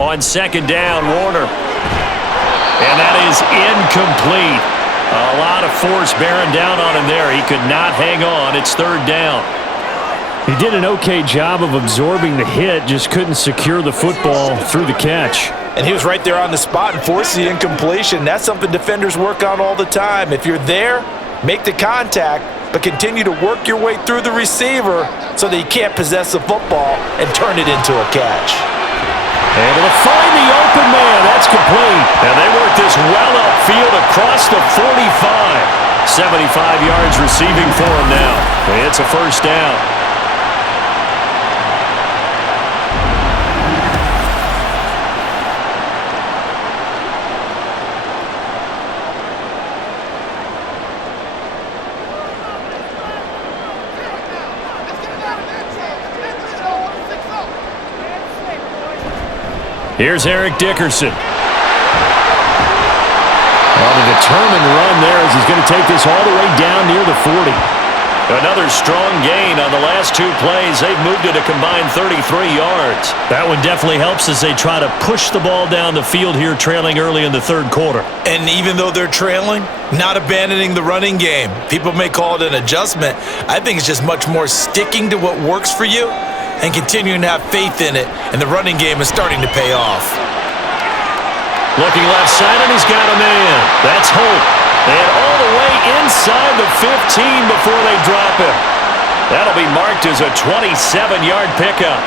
On 2nd down, Warner. And that is incomplete. A lot of force bearing down on him there. He could not hang on. It's 3rd down. He did an okay job of absorbing the hit, just couldn't secure the football through the catch. And he was right there on the spot and forced the incompletion. That's something defenders work on all the time. If you're there, make the contact, but continue to work your way through the receiver so that he can't possess the football and turn it into a catch. Able to find the open man. That's complete. And they work this well upfield across the 45. 75 yards receiving for him now. It's a 1st down. Here's Eric Dickerson. Well, the determined run there as he's going to take this all the way down near the 40. Another strong gain on the last 2 plays. They've moved it a combined 33 yards. That one definitely helps as they try to push the ball down the field here, trailing early in the third quarter. And even though they're trailing, not abandoning the running game. People may call it an adjustment. I think it's just much more sticking to what works for you and continuing to have faith in it. And the running game is starting to pay off. Looking left side, and he's got a man. That's Holt. And all the way inside the 15 before they drop him. That'll be marked as a 27-yard pickup.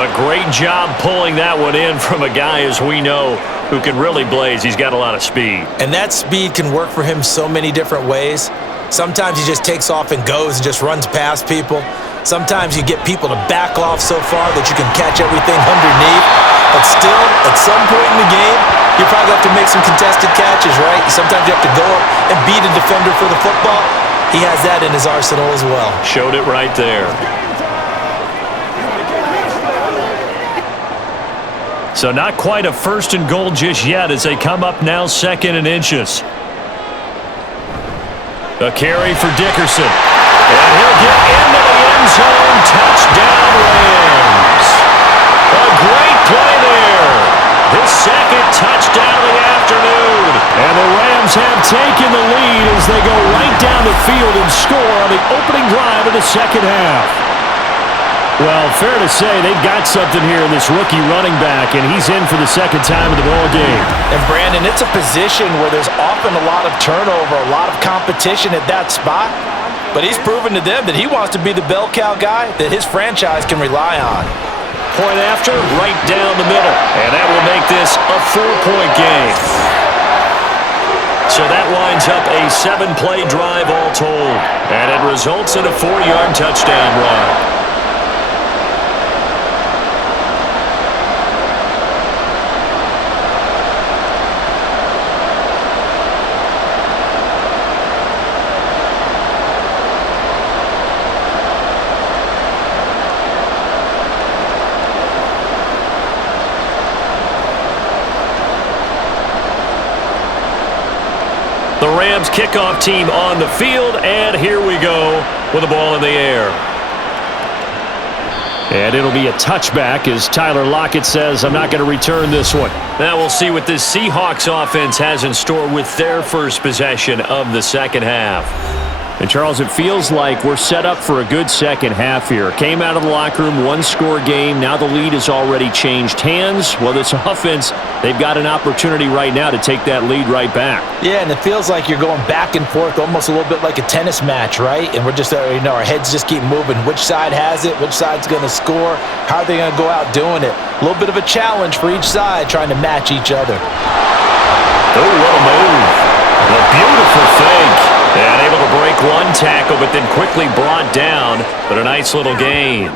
A great job pulling that one in from a guy, as we know, who can really blaze. He's got a lot of speed. And that speed can work for him so many different ways. Sometimes he just takes off and goes and just runs past people. Sometimes you get people to back off so far that you can catch everything underneath. But still, at some point in the game, you probably have to make some contested catches, right? Sometimes you have to go up and beat a defender for the football. He has that in his arsenal as well. Showed it right there. So not quite a 1st and goal just yet as they come up now 2nd and inches. A carry for Dickerson. And he'll get into the end zone. Touchdown, Rams. A great play there. His 2nd touchdown of the afternoon. And the Rams have taken the lead as they go right down the field and score on the opening drive of the second half. Well, fair to say they've got something here in this rookie running back, and he's in for the 2nd time of the ball game. And Brandon, it's a position where there's often a lot of turnover, a lot of competition at that spot. But he's proven to them that he wants to be the bell cow guy that his franchise can rely on. Point after, right down the middle. And that will make this a 4-point game. So that winds up a 7-play drive all told. And it results in a 4-yard touchdown run. The Rams kickoff team on the field, and here we go with the ball in the air. And it'll be a touchback as Tyler Lockett says, I'm not going to return this one. Now we'll see what this Seahawks offense has in store with their first possession of the second half. And Charles, it feels like we're set up for a good second half here. Came out of the locker room, 1-score game. Now the lead has already changed hands. Well, this offense, they've got an opportunity right now to take that lead right back. Yeah, and it feels like you're going back and forth almost a little bit like a tennis match, right? And we're just, our heads just keep moving. Which side has it? Which side's going to score? How are they going to go out doing it? A little bit of a challenge for each side trying to match each other. Oh, what a move. A beautiful fake. And able to break one tackle, but then quickly brought down. But a nice little gain.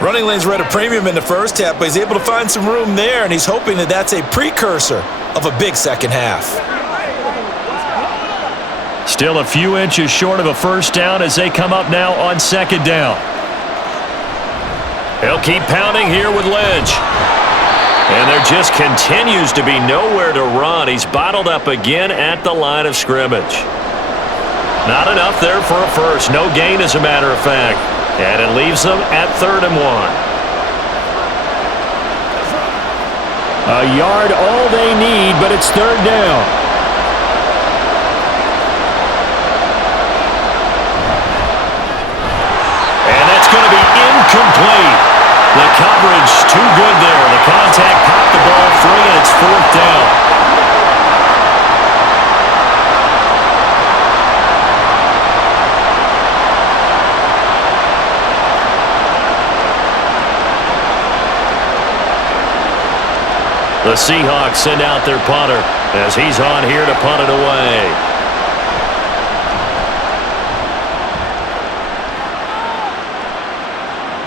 Running lanes were at a premium in the first half, but he's able to find some room there, and he's hoping that that's a precursor of a big second half. Still a few inches short of a first down as they come up now on 2nd down. He'll keep pounding here with Lynch. And there just continues to be nowhere to run. He's bottled up again at the line of scrimmage. Not enough there for a first. No gain, as a matter of fact. And it leaves them at 3rd and 1. A yard all they need, but it's 3rd down. And that's going to be incomplete. The coverage too good there. The contact popped the ball free, and it's 4th down. The Seahawks send out their punter as he's on here to punt it away.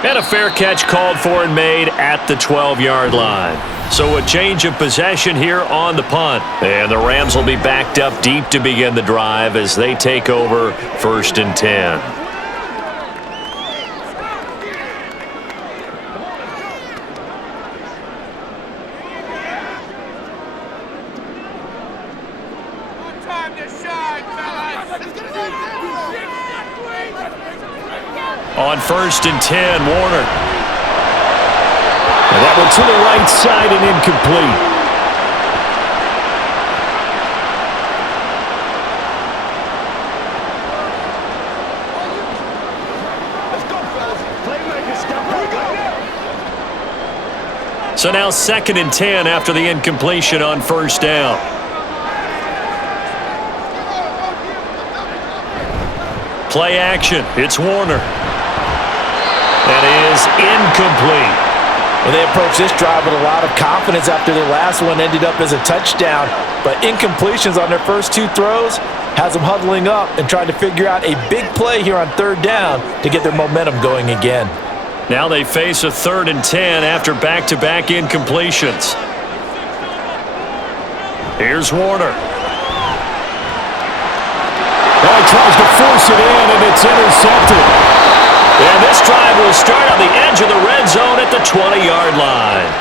And a fair catch called for and made at the 12-yard line. So a change of possession here on the punt. And the Rams will be backed up deep to begin the drive as they take over 1st and 10. On 1st and 10, Warner. And that one to the right side and incomplete. So now 2nd and 10 after the incompletion on 1st down. Play action. It's Warner. That is incomplete. Well, they approached this drive with a lot of confidence after their last one ended up as a touchdown. But incompletions on their first 2 throws has them huddling up and trying to figure out a big play here on 3rd down to get their momentum going again. Now they face a 3rd and 10 after back-to-back incompletions. Here's Warner. Oh, he tries to force it in, and it's intercepted. And this drive will start on the edge of the red zone at the 20-yard line.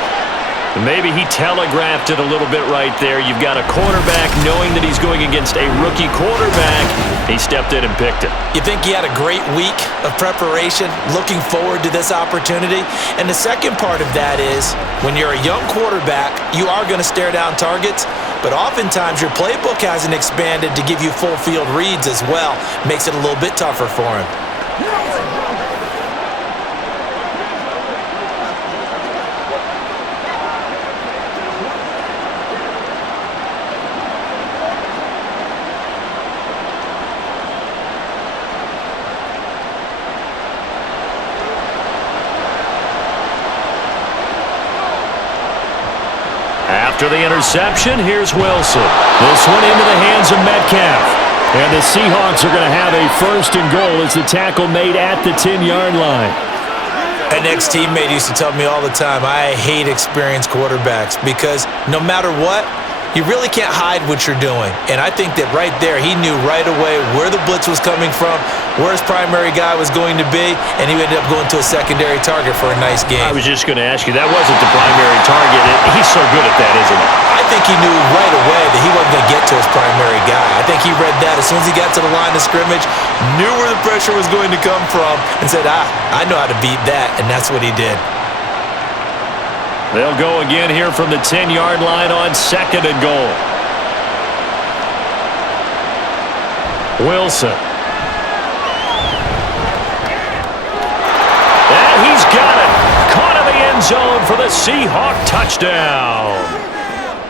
Maybe he telegraphed it a little bit right there. You've got a quarterback knowing that he's going against a rookie quarterback. He stepped in and picked it. You think he had a great week of preparation, looking forward to this opportunity? And the second part of that is, when you're a young quarterback, you are going to stare down targets, but oftentimes your playbook hasn't expanded to give you full field reads as well. Makes it a little bit tougher for him. After the interception, here's Wilson. This one into the hands of Metcalf. And the Seahawks are going to have a 1st and goal as the tackle made at the 10-yard line. An ex-teammate used to tell me all the time, I hate experienced quarterbacks because no matter what, you really can't hide what you're doing. And I think that right there, he knew right away where the blitz was coming from, where his primary guy was going to be, and he ended up going to a secondary target for a nice game. I was just going to ask you, that wasn't the primary target. He's so good at that, isn't he? I think he knew right away that he wasn't going to get to his primary guy. I think he read that as soon as he got to the line of scrimmage, knew where the pressure was going to come from, and said, I know how to beat that, and that's what he did. They'll go again here from the 10-yard line on 2nd and goal. Wilson. And he's got it. Caught in the end zone for the Seahawk touchdown.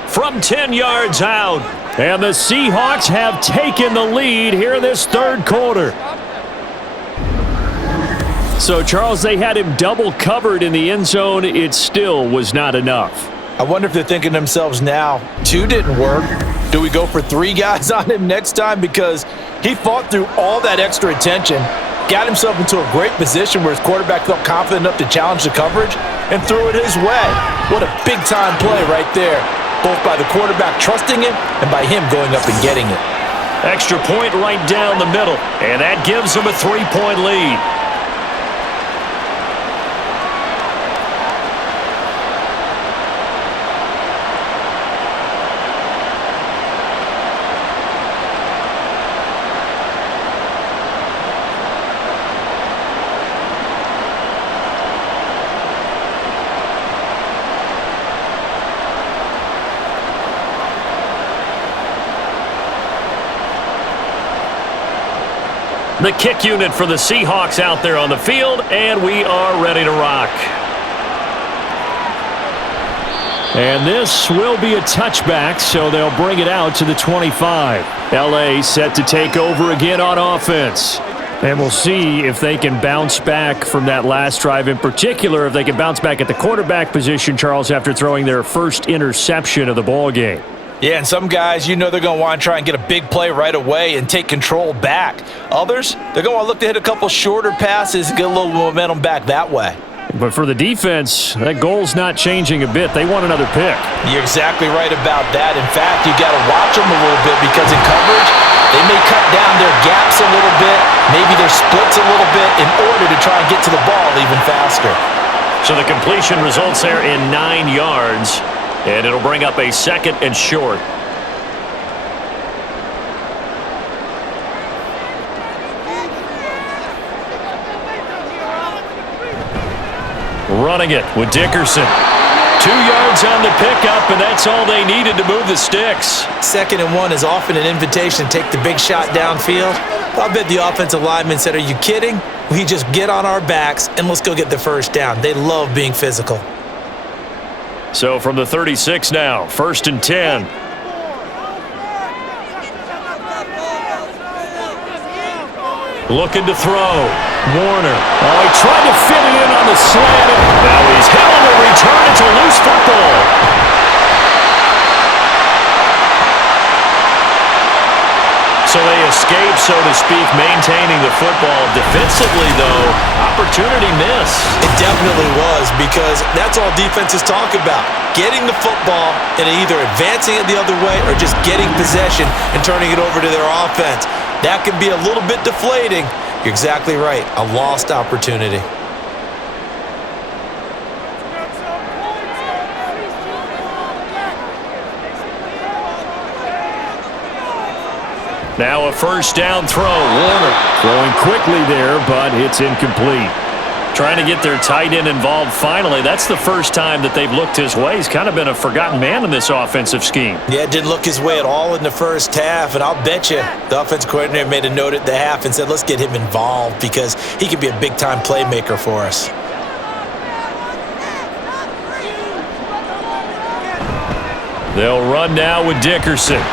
From 10 yards out. And the Seahawks have taken the lead here in this 3rd quarter. So, Charles, they had him double covered in the end zone. It still was not enough. I wonder if they're thinking to themselves now, 2 didn't work. Do we go for 3 guys on him next time? Because he fought through all that extra attention, got himself into a great position where his quarterback felt confident enough to challenge the coverage and threw it his way. What a big-time play right there, both by the quarterback trusting him and by him going up and getting it. Extra point right down the middle, and that gives him a 3-point lead. The kick unit for the Seahawks out there on the field, and we are ready to rock. And this will be a touchback, so they'll bring it out to the 25. L.A. set to take over again on offense. And we'll see if they can bounce back from that last drive, in particular, if they can bounce back at the quarterback position, Charles, after throwing their first interception of the ball game. Yeah, and some guys, you know they're going to want to try and get a big play right away and take control back. Others, they're going to want to look to hit a couple shorter passes and get a little momentum back that way. But for the defense, that goal's not changing a bit. They want another pick. You're exactly right about that. In fact, you got to watch them a little bit because in coverage, they may cut down their gaps a little bit, maybe their splits a little bit in order to try and get to the ball even faster. So the completion results there in 9 yards. And it'll bring up a 2nd and short. running it with Dickerson. 2 yards on the pickup, and that's all they needed to move the sticks. 2nd and 1 is often an invitation to take the big shot downfield. I bet the offensive lineman said, "Are you kidding? We just get on our backs and let's go get the first down." They love being physical. So from the 36 now, 1st and 10. Looking to throw. Warner. Oh, he tried to fit it in on the slant. Now he's hit on the return. It's a loose football. So they escape, so to speak, maintaining the football. Defensively, though, opportunity miss. It definitely was, because that's all defenses talk about. Getting the football and either advancing it the other way or just getting possession and turning it over to their offense. That can be a little bit deflating. You're exactly right. A lost opportunity. Now a first down throw. Warner throwing quickly there, but it's incomplete. Trying to get their tight end involved finally. That's the first time that they've looked his way. He's kind of been a forgotten man in this offensive scheme. Yeah, it didn't look his way at all in the first half, and I'll bet you the offensive coordinator made a note at the half and said, let's get him involved because he could be a big-time playmaker for us. They'll run now with Dickerson. And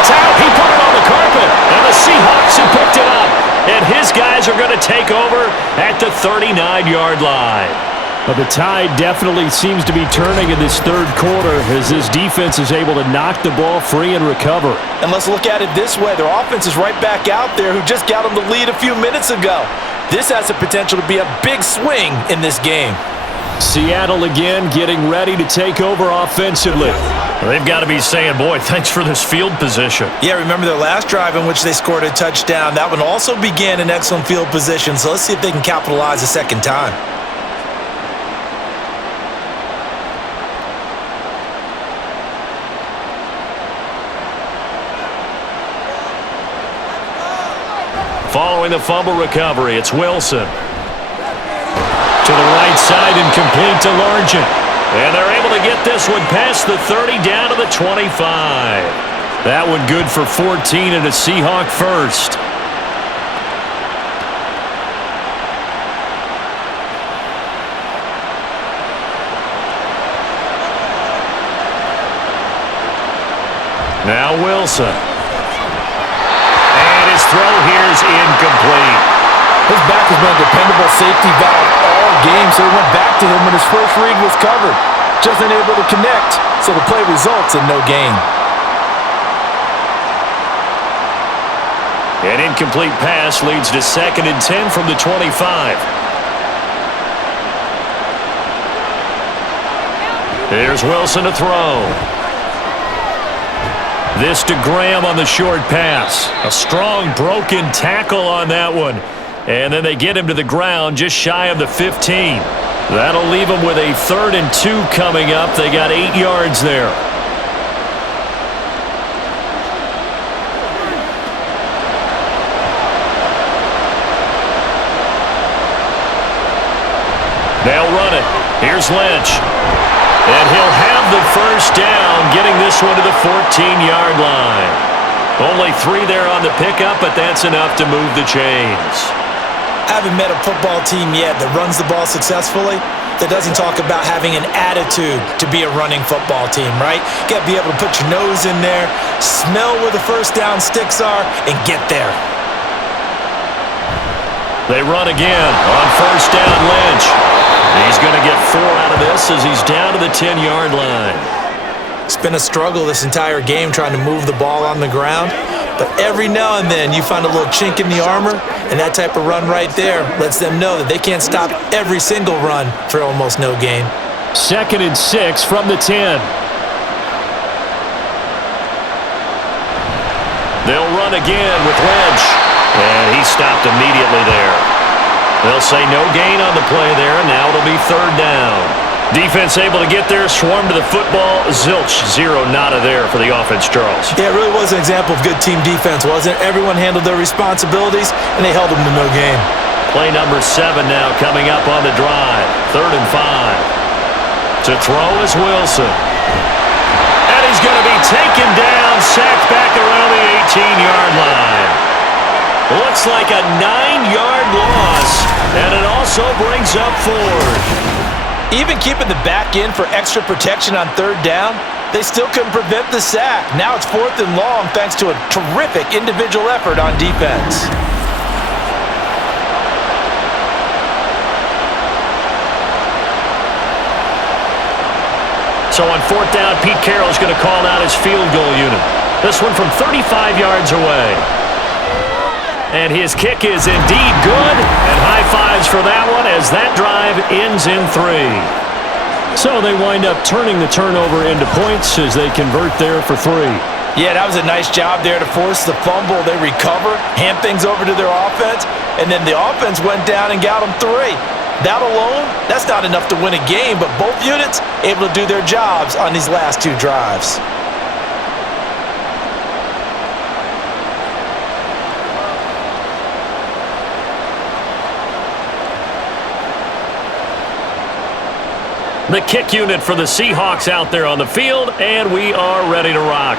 it's out. He put it on the carpet, and the Seahawks have picked it up. And his guys are going to take over at the 39-yard line. But the tide definitely seems to be turning in this third quarter as this defense is able to knock the ball free and recover. And let's look at it this way. Their offense is right back out there who just got them the lead a few minutes ago. This has the potential to be a big swing in this game. Seattle again getting ready to take over offensively. They've got to be saying, boy, thanks for this field position. Yeah, remember their last drive in which they scored a touchdown. That one also began in excellent field position, so let's see if they can capitalize a second time. Following the fumble recovery, it's Wilson. To the right side and complete to Largent. And they're able to get this one past the 30 down to the 25. That one good for 14 and a Seahawk first. Now Wilson. And his throw here is incomplete. His back has been a dependable safety valve all game, so he went back to him when his first read was covered. Just unable to connect, so the play results in no gain. An incomplete pass leads to 2nd and 10 from the 25. Here's Wilson to throw. This to Graham on the short pass. A strong broken tackle on that one. And then they get him to the ground just shy of the 15. That'll leave them with a 3rd and 2 coming up. They got 8 yards there. They'll run it. Here's Lynch. And he'll have the first down, getting this one to the 14-yard line. Only 3 there on the pickup, but that's enough to move the chains. I haven't met a football team yet that runs the ball successfully that doesn't talk about having an attitude to be a running football team, right? You got to be able to put your nose in there, smell where the first down sticks are, and get there. They run again on first down. Lynch. He's going to get 4 out of this as he's down to the 10-yard line. It's been a struggle this entire game trying to move the ball on the ground. But every now and then you find a little chink in the armor, and that type of run right there lets them know that they can't stop every single run for almost no gain. 2nd and 6 from the 10. They'll run again with Lynch. And he stopped immediately there. They'll say no gain on the play there, and now it'll be 3rd down. Defense able to get there, swarm to the football. Zilch, 0 nada there for the offense, Charles. Yeah, it really was an example of good team defense, wasn't it? Everyone handled their responsibilities, and they held them to no gain. Play number 7 now coming up on the drive. 3rd and 5. To throw is Wilson. And he's going to be taken down, sacked back around the 18-yard line. Looks like a 9-yard loss, and it also brings up Ford. Even keeping the back in for extra protection on 3rd down, they still couldn't prevent the sack. Now it's 4th and long thanks to a terrific individual effort on defense. So on 4th down, Pete Carroll's going to call out his field goal unit. This one from 35 yards away. And his kick is indeed good. And high fives for that one as that drive ends in 3. So they wind up turning the turnover into points as they convert there for 3. Yeah, that was a nice job there to force the fumble. They recover, hand things over to their offense, and then the offense went down and got them 3. That alone, that's not enough to win a game, but both units able to do their jobs on these last 2 drives. The kick unit for the Seahawks out there on the field, and we are ready to rock.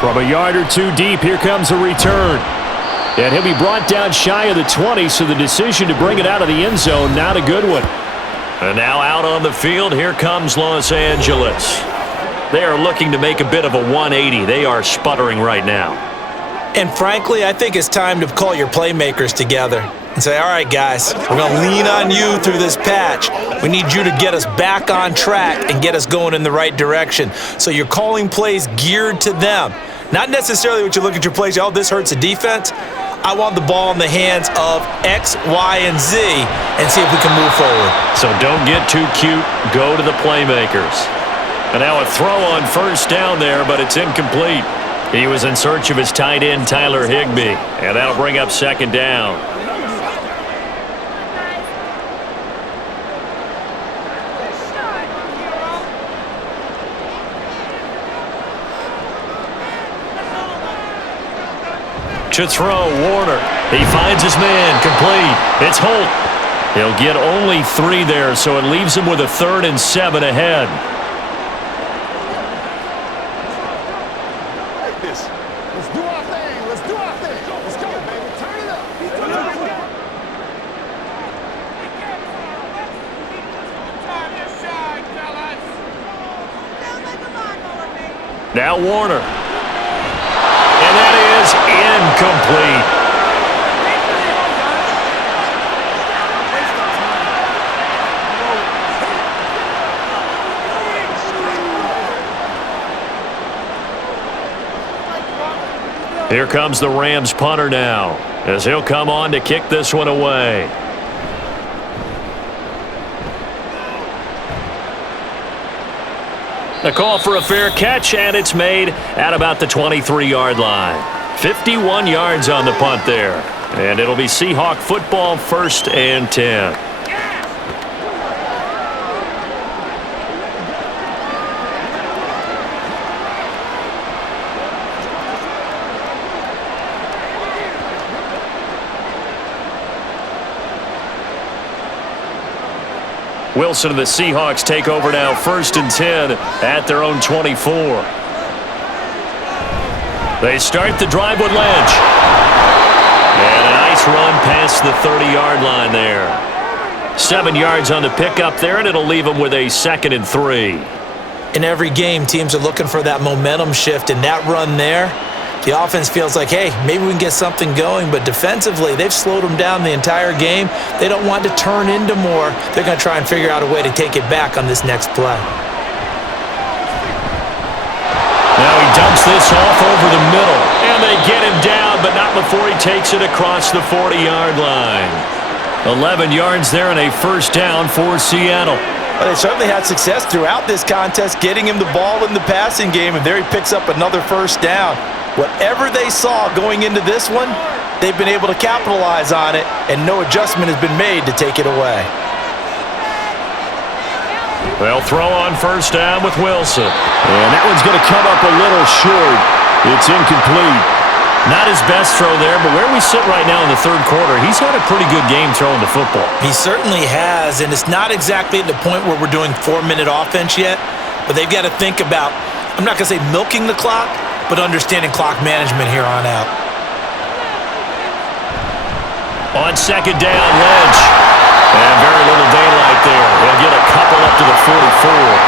From a yard or 2 deep, here comes a return. And he'll be brought down shy of the 20, so the decision to bring it out of the end zone, not a good one. And now out on the field, here comes Los Angeles. They are looking to make a bit of a 180. They are sputtering right now. And frankly, I think it's time to call your playmakers together and say, all right, guys, we're going to lean on you through this patch. We need you to get us back on track and get us going in the right direction. So you're calling plays geared to them. Not necessarily what you look at your plays, oh, this hurts the defense. I want the ball in the hands of X, Y, and Z and see if we can move forward. So don't get too cute. Go to the playmakers. And now a throw on 1st down there, but it's incomplete. He was in search of his tight end, Tyler Higbee, and that'll bring up 2nd down. To throw, Warner. He finds his man, complete. It's Holt. He'll get only 3 there, so it leaves him with a 3rd and 7 ahead. Let's do our thing. Let's do our thing. Let's go, baby. Turn it up. Now Warner. And that is incomplete. Here comes the Rams punter now, as he'll come on to kick this one away. The call for a fair catch, and it's made at about the 23-yard line. 51 yards on the punt there. And it'll be Seahawk football, 1st and 10. Wilson and the Seahawks take over now, 1st and 10 at their own 24. They start the drive with Lynch. And a nice run past the 30-yard line there. 7 yards on the pickup there, and it'll leave them with a 2nd and 3. In every game, teams are looking for that momentum shift, and that run there, the offense feels like, hey, maybe we can get something going, but defensively, they've slowed them down the entire game. They don't want to turn into more. They're going to try and figure out a way to take it back on this next play. Now he dumps this off over the middle, and they get him down, but not before he takes it across the 40-yard line. 11 yards there and a 1st down for Seattle. Well, they certainly had success throughout this contest, getting him the ball in the passing game, and there he picks up another 1st down. Whatever they saw going into this one, they've been able to capitalize on it, and no adjustment has been made to take it away. They'll throw on 1st down with Wilson. And that one's going to come up a little short. It's incomplete. Not his best throw there, but where we sit right now in the third quarter, he's had a pretty good game throwing the football. He certainly has, and it's not exactly at the point where we're doing 4-minute offense yet, but they've got to think about, I'm not going to say milking the clock, but understanding clock management here on out. On second down, Lynch. And very little daylight there. He'll get a couple up to the 44.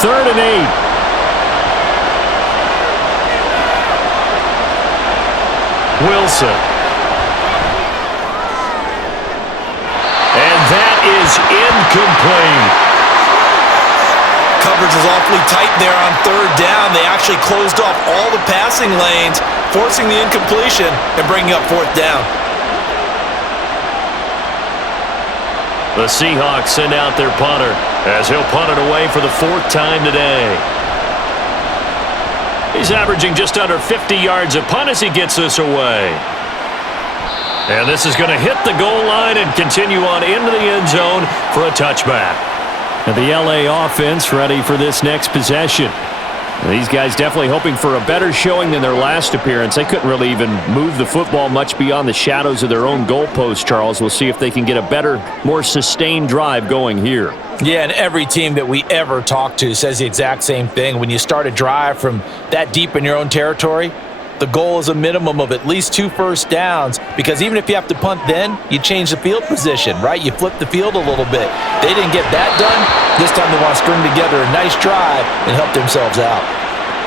Third and 8. Wilson. And that is incomplete. Coverage was awfully tight there on third down. They actually closed off all the passing lanes, forcing the incompletion and bringing up fourth down. The Seahawks send out their punter as he'll punt it away for the fourth time today. He's averaging just under 50 yards a punt as he gets this away. And this is going to hit the goal line and continue on into the end zone for a touchback. And the LA offense ready for this next possession. These guys definitely hoping for a better showing than their last appearance. They couldn't really even move the football much beyond the shadows of their own goalpost, Charles. We'll see if they can get a better, more sustained drive going here. Yeah, and every team that we ever talk to says the exact same thing. When you start a drive from that deep in your own territory, the goal is a minimum of at least 2 first downs, because even if you have to punt then, you change the field position, right? You flip the field a little bit. They didn't get that done. This time they want to string together a nice drive and help themselves out.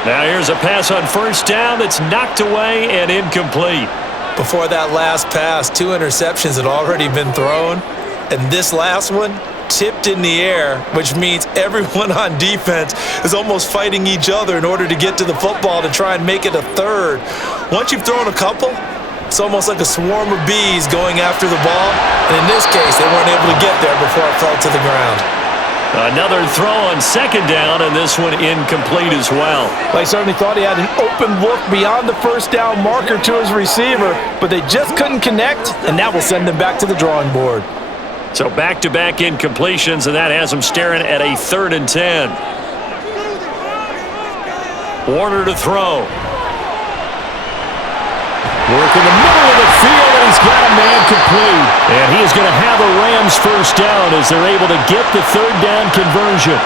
Now here's a pass on first down that's knocked away and incomplete. Before that last pass, 2 interceptions had already been thrown, and this last one tipped in the air, which means everyone on defense is almost fighting each other in order to get to the football to try and make it a third. Once you've thrown a couple, it's almost like a swarm of bees going after the ball, and in this case, they weren't able to get there before it fell to the ground. Another throw on second down, and this one incomplete as well. They certainly thought he had an open look beyond the first down marker to his receiver, but they just couldn't connect, and that will send them back to the drawing board. So back-to-back incompletions, and that has them staring at a 3rd and 10. Warner to throw. Work in the middle of the field, and he's got a man complete. And he is going to have a Rams first down as they're able to get the 3rd down conversion.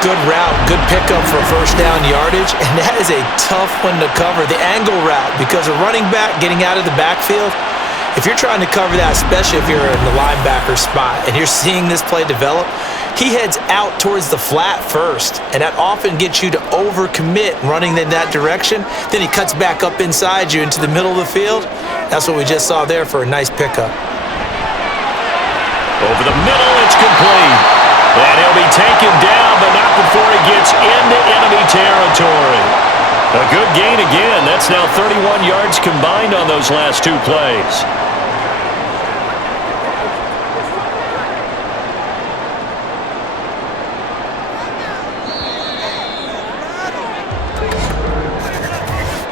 Good route, good pickup for first down yardage, and that is a tough one to cover. The angle route, because a running back getting out of the backfield, if you're trying to cover that, especially if you're in the linebacker spot and you're seeing this play develop, he heads out towards the flat first, and that often gets you to overcommit running in that direction. Then he cuts back up inside you into the middle of the field. That's what we just saw there for a nice pickup. Over the middle, it's complete. And he'll be taken down, but not before he gets into enemy territory. A good gain again. That's now 31 yards combined on those last 2 plays.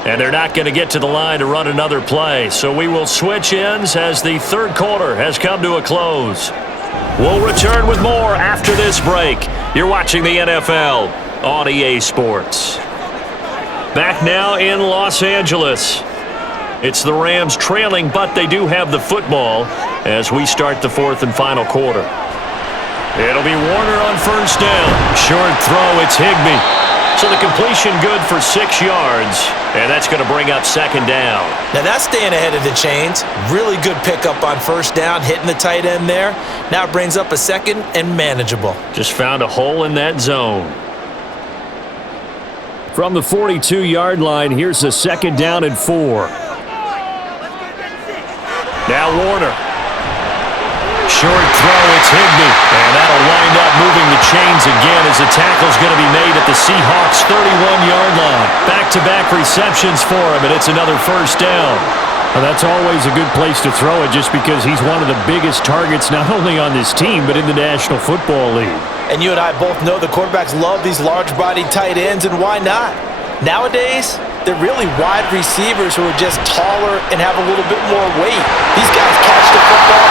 And they're not going to get to the line to run another play. So we will switch ends as the third quarter has come to a close. We'll return with more after this break. You're watching the NFL on EA Sports. Back now in Los Angeles. It's the Rams trailing, but they do have the football as we start the 4th and final quarter. It'll be Warner on first down. Short throw, it's Higbee. So the completion good for 6 yards, and that's going to bring up second down. Now that's staying ahead of the chains. Really good pickup on first down, hitting the tight end there. Now it brings up a second and manageable. Just found a hole in that zone. From the 42-yard line, here's a 2nd down and 4. Now Warner. Short throw, it's Higbee. And that'll wind up moving the chains again as the tackle's going to be made at the Seahawks' 31-yard line. Back-to-back receptions for him, and it's another first down. Well, that's always a good place to throw it just because he's one of the biggest targets not only on this team but in the National Football League. And you and I both know the quarterbacks love these large-bodied tight ends, and why not? Nowadays, they're really wide receivers who are just taller and have a little bit more weight. These guys catch the football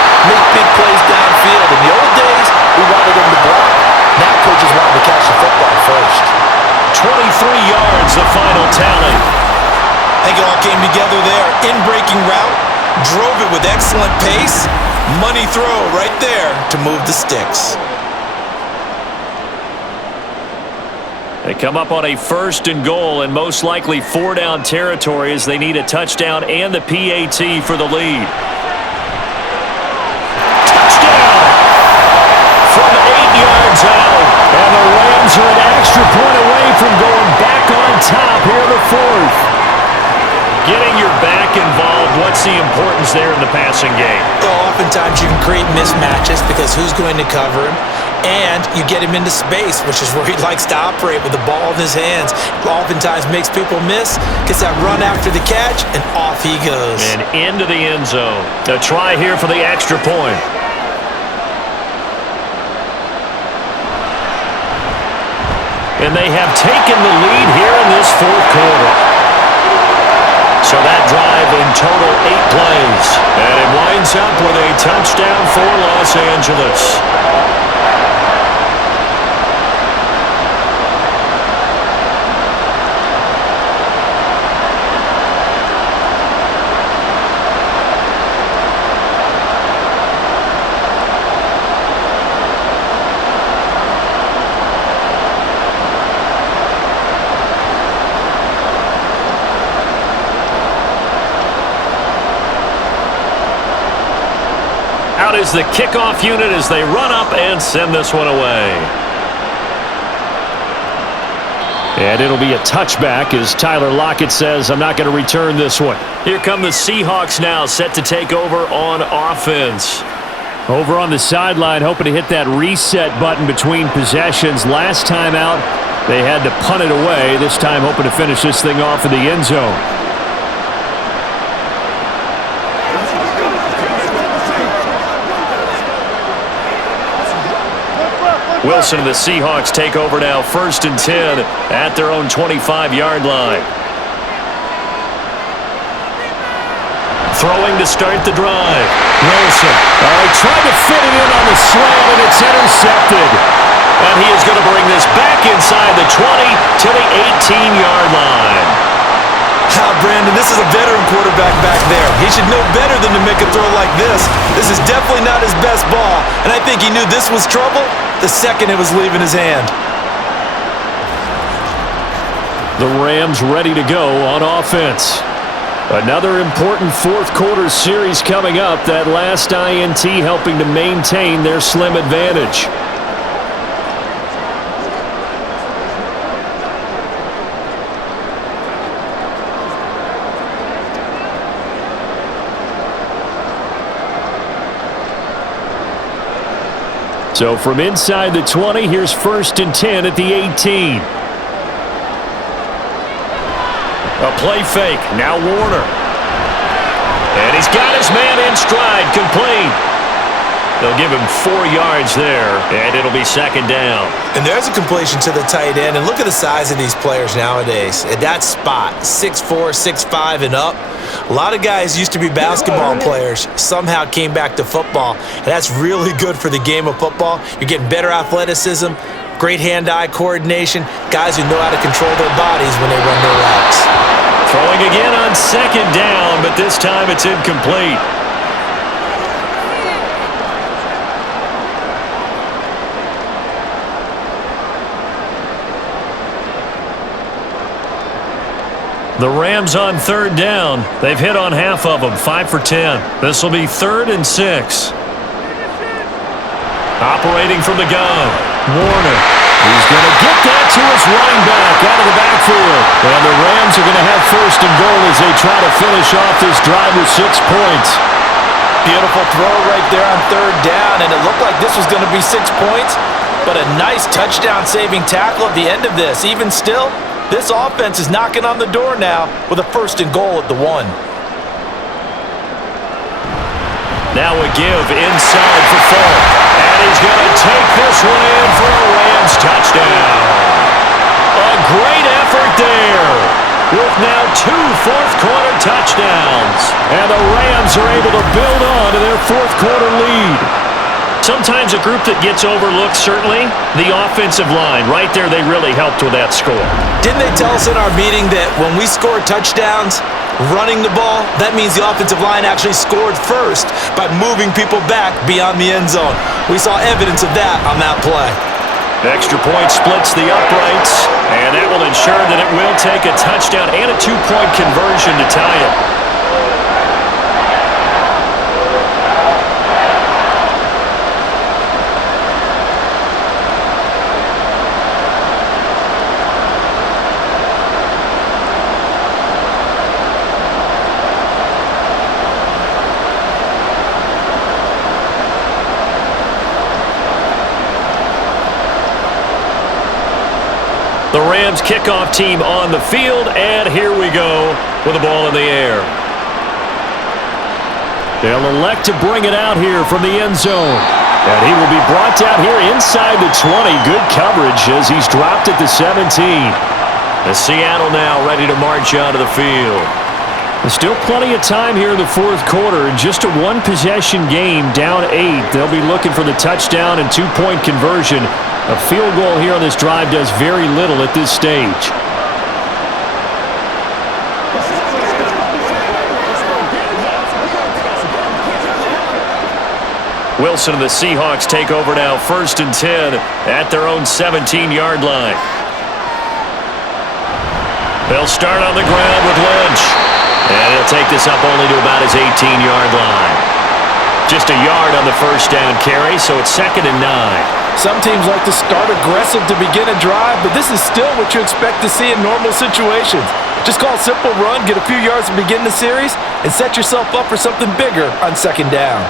in-breaking route, drove it with excellent pace. Money throw right there to move the sticks. They come up on a 1st and goal and most likely 4-down territory as they need a touchdown and the PAT for the lead. Touchdown! From 8 yards out. And the Rams are an extra point away from going back on top here in the 4th. Getting your back involved, what's the importance there in the passing game? Well, oftentimes you can create mismatches because who's going to cover him? And you get him into space, which is where he likes to operate with the ball in his hands. Oftentimes makes people miss, gets that run after the catch, and off he goes. And into the end zone. A try here for the extra point. And they have taken the lead here in this 4th quarter. So that drive in total 8 plays. And it winds up with a touchdown for Los Angeles. Out is the kickoff unit as they run up and send this one away. And it'll be a touchback as Tyler Lockett says, I'm not going to return this one. Here come the Seahawks now, set to take over on offense. Over on the sideline, hoping to hit that reset button between possessions. Last time out, they had to punt it away. This time hoping to finish this thing off in the end zone. Wilson and the Seahawks take over now, 1st and 10 at their own 25-yard line. Throwing to start the drive. Wilson. He tried to fit it in on the slant, and it's intercepted. And he is going to bring this back inside the 20 to the 18-yard line. Brandon, this is a veteran quarterback back there. He should know better than to make a throw like this. This is definitely not his best ball, and I think he knew this was trouble the second it was leaving his hand. The Rams ready to go on offense. Another important 4th quarter series coming up. That last INT helping to maintain their slim advantage. So from inside the 20, here's 1st and 10 at the 18. A play fake. Now Warner. And he's got his man in stride. Complete. They'll give him 4 yards there, and it'll be 2nd down. And there's a completion to the tight end. And look at the size of these players nowadays. At that spot, 6'4", 6'5", and up. A lot of guys used to be basketball players, somehow came back to football. And that's really good for the game of football. You're getting better athleticism, great hand-eye coordination, guys who know how to control their bodies when they run their routes. Throwing again on 2nd down, but this time it's incomplete. The Rams on 3rd down. They've hit on half of them, 5 for 10. This will be 3rd and 6. Operating from the gun, Warner. He's going to get that to his running back out of the backfield. And the Rams are going to have 1st and goal as they try to finish off this drive with 6 points. Beautiful throw right there on 3rd down, and it looked like this was going to be 6 points, but a nice touchdown-saving tackle at the end of this. Even still, this offense is knocking on the door now with a 1st and goal at the 1. Now a give inside for Falk. And he's going to take this one in for a Rams touchdown. A great effort there with now 2 fourth-quarter touchdowns. And the Rams are able to build on to their 4th quarter lead. Sometimes a group that gets overlooked, certainly, the offensive line. Right there, they really helped with that score. Didn't they tell us in our meeting that when we score touchdowns, Running the ball, that means the offensive line actually scored first by moving people back beyond the end zone. We saw evidence of that on that play. Extra point splits the uprights, and that will ensure that it will take a touchdown and a two-point conversion to tie it. The Rams kickoff team on the field, and here we go with the ball in the air. They'll elect to bring it out here from the end zone. And he will be brought down here inside the 20. Good coverage as he's dropped at the 17. And Seattle now ready to march onto the field. There's still plenty of time here in the fourth quarter. Just a one-possession game, down 8. They'll be looking for the touchdown and two-point conversion. A field goal here on this drive does very little at this stage. Wilson and the Seahawks take over now, 1st and 10 at their own 17-yard line. They'll start on the ground with Lynch. And he'll take this up only to about his 18-yard line. Just a yard on the first down carry, so it's 2nd and 9. Some teams like to start aggressive to begin a drive, but this is still what you expect to see in normal situations. Just call a simple run, get a few yards to begin the series, and set yourself up for something bigger on 2nd down.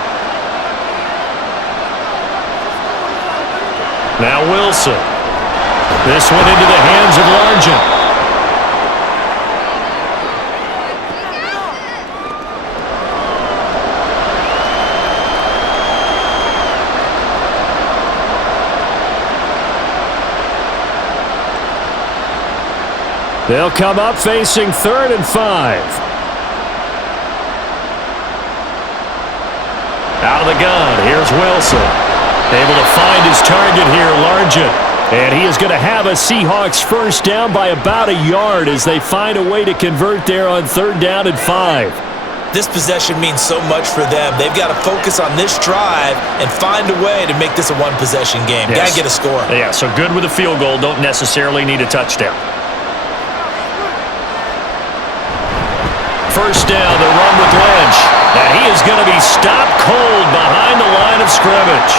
Now Wilson. This one into the hands of Largent. They'll come up facing 3rd and 5. Out of the gun, here's Wilson. Able to find his target here, Largent. And he is going to have a Seahawks first down by about a yard as they find a way to convert there on 3rd down and 5. This possession means so much for them. They've got to focus on this drive and find a way to make this a one-possession game. Yes. Got to get a score. Yeah, so good with a field goal. Don't necessarily need a touchdown. First down, the run with Lynch. And he is going to be stopped cold behind the line of scrimmage.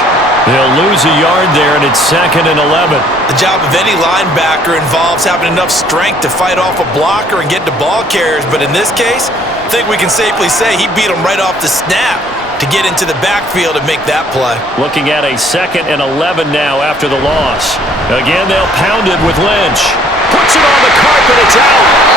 They'll lose a yard there, and it's 2nd and 11. The job of any linebacker involves having enough strength to fight off a blocker and get to ball carriers, but in this case, I think we can safely say he beat him right off the snap to get into the backfield and make that play. Looking at a 2nd and 11 now after the loss. Again, they'll pound it with Lynch. Puts it on the carpet, it's out.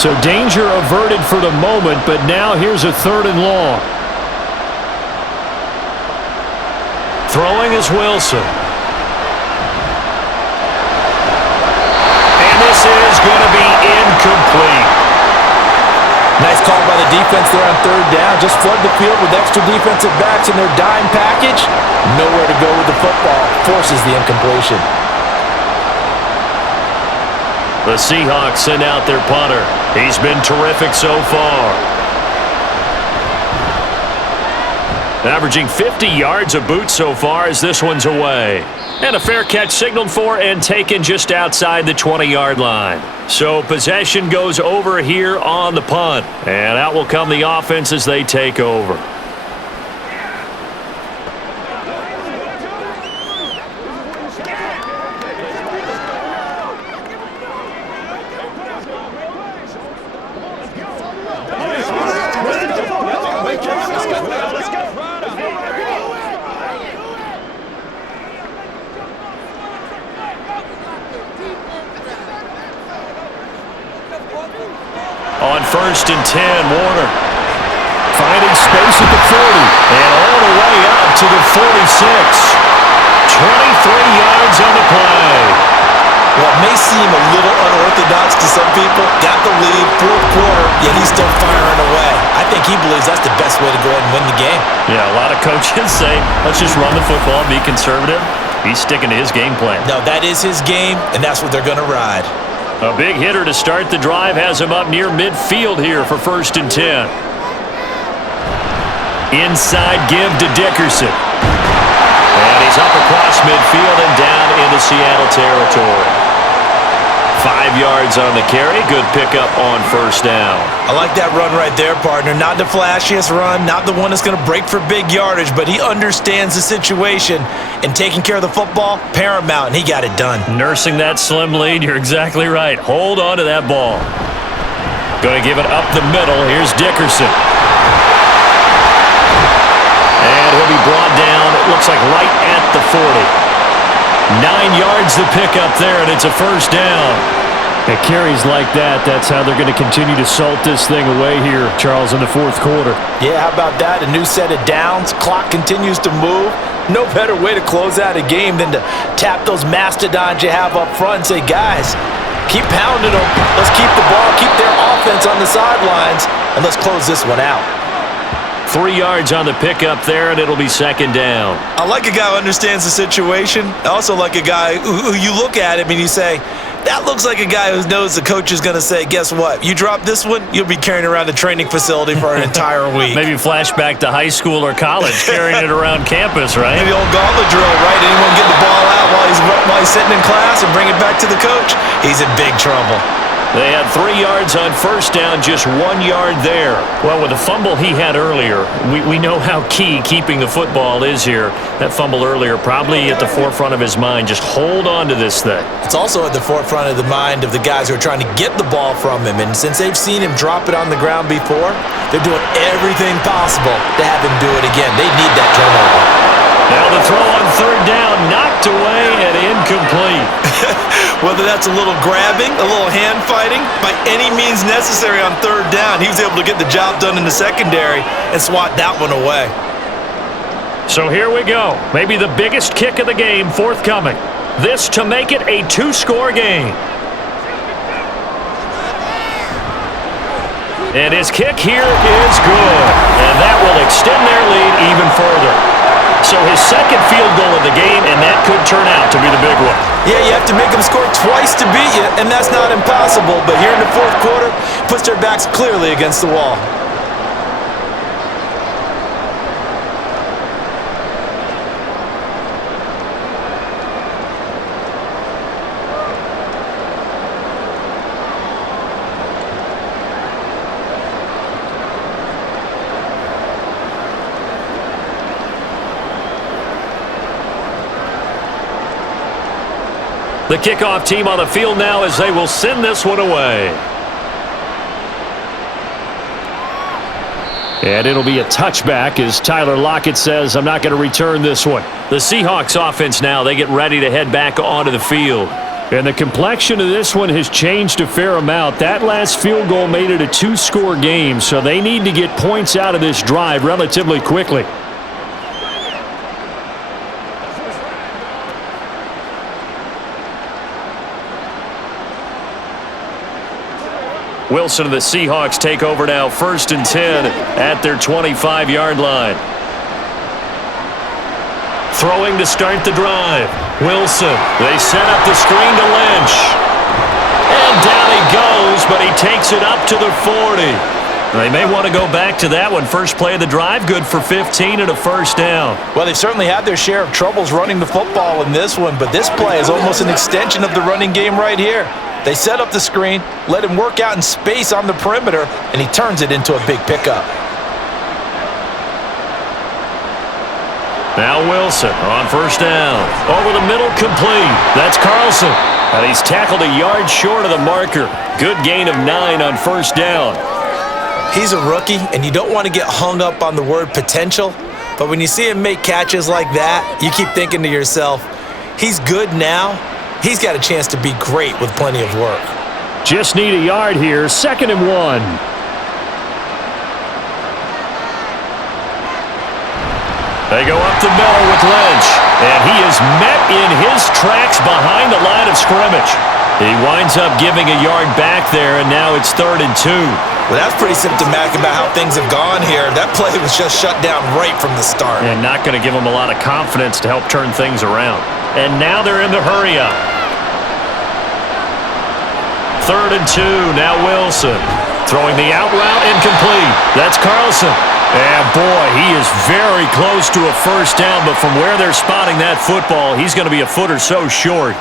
So danger averted for the moment, but now here's a 3rd and long. Throwing is Wilson. And this is going to be incomplete. Nice call by the defense there on 3rd down. Just flood the field with extra defensive backs in their dime package. Nowhere to go with the football. Forces the incompletion. The Seahawks send out their punter. He's been terrific so far. Averaging 50 yards a boot so far as this one's away. And a fair catch signaled for and taken just outside the 20-yard line. So possession goes over here on the punt. And out will come the offense as they take over. On 1st and 10, Warner finding space at the 40 and all the way up out to the 46. 23 yards on the play. Well, it may seem a little unorthodox to some people. Got the lead, fourth quarter, yet he's still firing away. I think he believes that's the best way to go ahead and win the game. Yeah, a lot of coaches say, let's just run the football, be conservative. He's sticking to his game plan. No, that is his game, and that's what they're going to ride. A big hitter to start the drive has him up near midfield here for 1st and 10. Inside give to Dickerson. And he's up across midfield and down into Seattle territory. 5 yards on the carry. Good pickup on 1st down. I like that run right there, partner. Not the flashiest run, not the one that's going to break for big yardage, but he understands the situation, and taking care of the football, paramount, and he got it done. Nursing that slim lead, you're exactly right. Hold on to that ball. Going to give it up the middle. Here's Dickerson. And he'll be brought down, it looks like right at the 40. 9 yards to pick up there, and it's a 1st down. It carries like that. That's how they're going to continue to salt this thing away here, Charles, in the 4th quarter. Yeah, how about that? A new set of downs. Clock continues to move. No better way to close out a game than to tap those mastodons you have up front and say, guys, keep pounding them. Let's keep the ball, keep their offense on the sidelines, and let's close this one out. 3 yards on the pickup there, and it'll be 2nd down. I like a guy who understands the situation. I also like a guy who you look at him and you say, that looks like a guy who knows the coach is going to say, guess what? You drop this one, you'll be carrying around the training facility for an entire week. Maybe flashback to high school or college, carrying it around campus, right? Maybe old gauntlet drill, right? Anyone get the ball out while he's sitting in class and bring it back to the coach? He's in big trouble. They had 3 yards on 1st down, just 1 yard there. Well, with the fumble he had earlier, we know how key keeping the football is here. That fumble earlier probably at the forefront of his mind. Just hold on to this thing. It's also at the forefront of the mind of the guys who are trying to get the ball from him. And since they've seen him drop it on the ground before, they're doing everything possible to have him do it again. They need that turnover. Now the throw on 3rd down, knocked away and incomplete. Whether that's a little grabbing, a little hand fighting, by any means necessary on 3rd down, he was able to get the job done in the secondary and swat that one away. So here we go. Maybe the biggest kick of the game forthcoming. This to make it a 2-score game. And his kick here is good. And that will extend their lead even further. So his 2nd field goal of the game, and that could turn out to be the big one. Yeah, you have to make them score twice to beat you, and that's not impossible. But here in the 4th quarter, puts their backs clearly against the wall. The kickoff team on the field now as they will send this one away. And it'll be a touchback as Tyler Lockett says, I'm not going to return this one. The Seahawks offense now, they get ready to head back onto the field. And the complexion of this one has changed a fair amount. That last field goal made it a 2-score game, so they need to get points out of this drive relatively quickly. Wilson and the Seahawks take over now, 1st and 10 at their 25-yard line. Throwing to start the drive. Wilson, they set up the screen to Lynch. And down he goes, but he takes it up to the 40. They may want to go back to that one. First play of the drive, good for 15 and a 1st down. Well, they've certainly had their share of troubles running the football in this one, but this play is almost an extension of the running game right here. They set up the screen, let him work out in space on the perimeter, and he turns it into a big pickup. Now Wilson on 1st down. Over the middle, complete. That's Carlson. And he's tackled a yard short of the marker. Good gain of 9 on 1st down. He's a rookie, and you don't want to get hung up on the word potential, but when you see him make catches like that, you keep thinking to yourself, he's good now. He's got a chance to be great with plenty of work. Just need a yard here, 2nd and 1. They go up the middle with Lynch, and he is met in his tracks behind the line of scrimmage. He winds up giving a yard back there, and now it's 3rd and 2. Well, that's pretty symptomatic about how things have gone here. That play was just shut down right from the start. And not going to give them a lot of confidence to help turn things around. And now they're in the hurry-up. 3rd and 2, now Wilson. Throwing the out route incomplete. That's Carlson. And boy, he is very close to a first down, but from where they're spotting that football, he's going to be a foot or so short.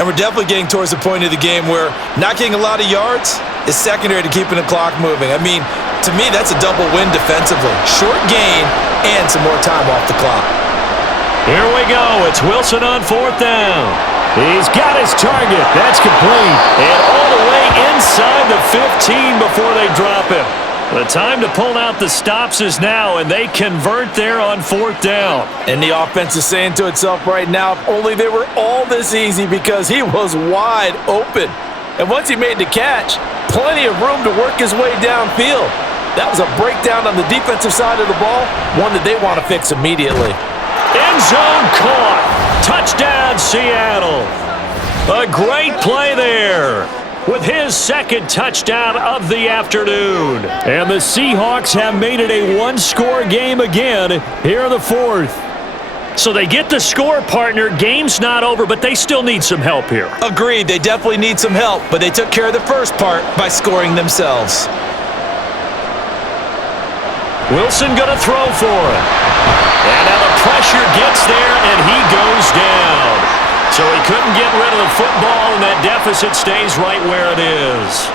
And we're definitely getting towards the point of the game where not getting a lot of yards is secondary to keeping the clock moving. I mean, to me, that's a double win defensively. Short gain and some more time off the clock. Here we go. It's Wilson on 4th down. He's got his target. That's complete. And all the way inside the 15 before they drop him. The time to pull out the stops is now, and they convert there on 4th down. And the offense is saying to itself right now, if only they were all this easy, because he was wide open. And once he made the catch, plenty of room to work his way downfield. That was a breakdown on the defensive side of the ball, one that they want to fix immediately. End zone caught. Touchdown, Seattle. A great play there with his 2nd touchdown of the afternoon. And the Seahawks have made it a one-score game again here in the 4th. So they get the score, partner. Game's not over, but they still need some help here. Agreed, they definitely need some help, but they took care of the first part by scoring themselves. Wilson going to throw for it. And now the pressure gets there, and he goes down. So he couldn't get rid of the football, and that deficit stays right where it is.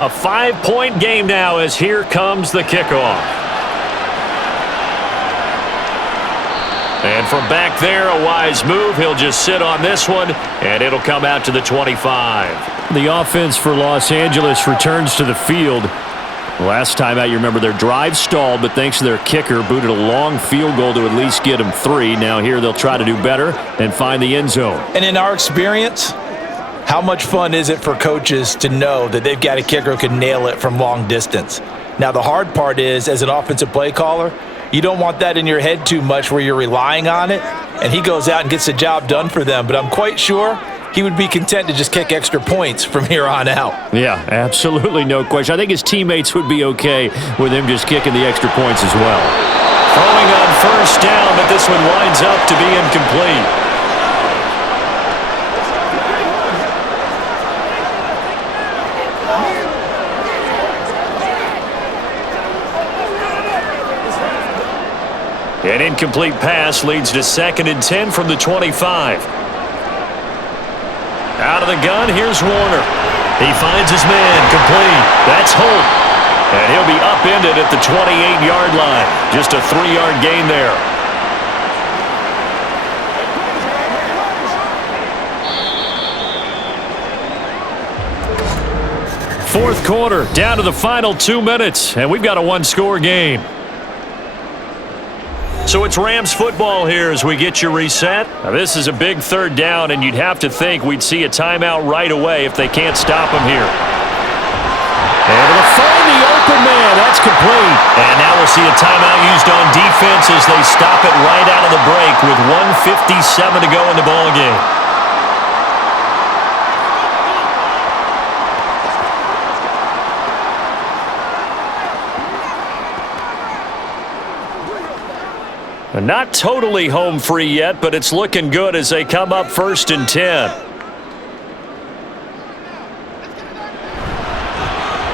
A 5-point game now as here comes the kickoff. And from back there, a wise move. He'll just sit on this one, and it'll come out to the 25. The offense for Los Angeles returns to the field. Last time out, you remember their drive stalled, but thanks to their kicker, booted a long field goal to at least get them 3. Now here they'll try to do better and find the end zone. And in our experience, how much fun is it for coaches to know that they've got a kicker who can nail it from long distance? Now, the hard part is, as an offensive play caller, you don't want that in your head too much where you're relying on it, and he goes out and gets the job done for them. But I'm quite sure he would be content to just kick extra points from here on out. Yeah, absolutely no question. I think his teammates would be okay with him just kicking the extra points as well. Throwing on 1st down, but this one winds up to be incomplete. An incomplete pass leads to 2nd and 10 from the 25. Out of the gun, here's Warner. He finds his man, complete. That's Holt. And he'll be upended at the 28-yard line. Just a 3-yard gain there. Fourth quarter, down to the final 2 minutes, and we've got a one-score game. So it's Rams football here as we get you reset. Now this is a big 3rd down, and you'd have to think we'd see a timeout right away if they can't stop him here. And to find the open man, that's complete. And now we'll see a timeout used on defense as they stop it right out of the break with 1:57 to go in the ballgame. Not totally home free yet, but it's looking good as they come up 1st and 10.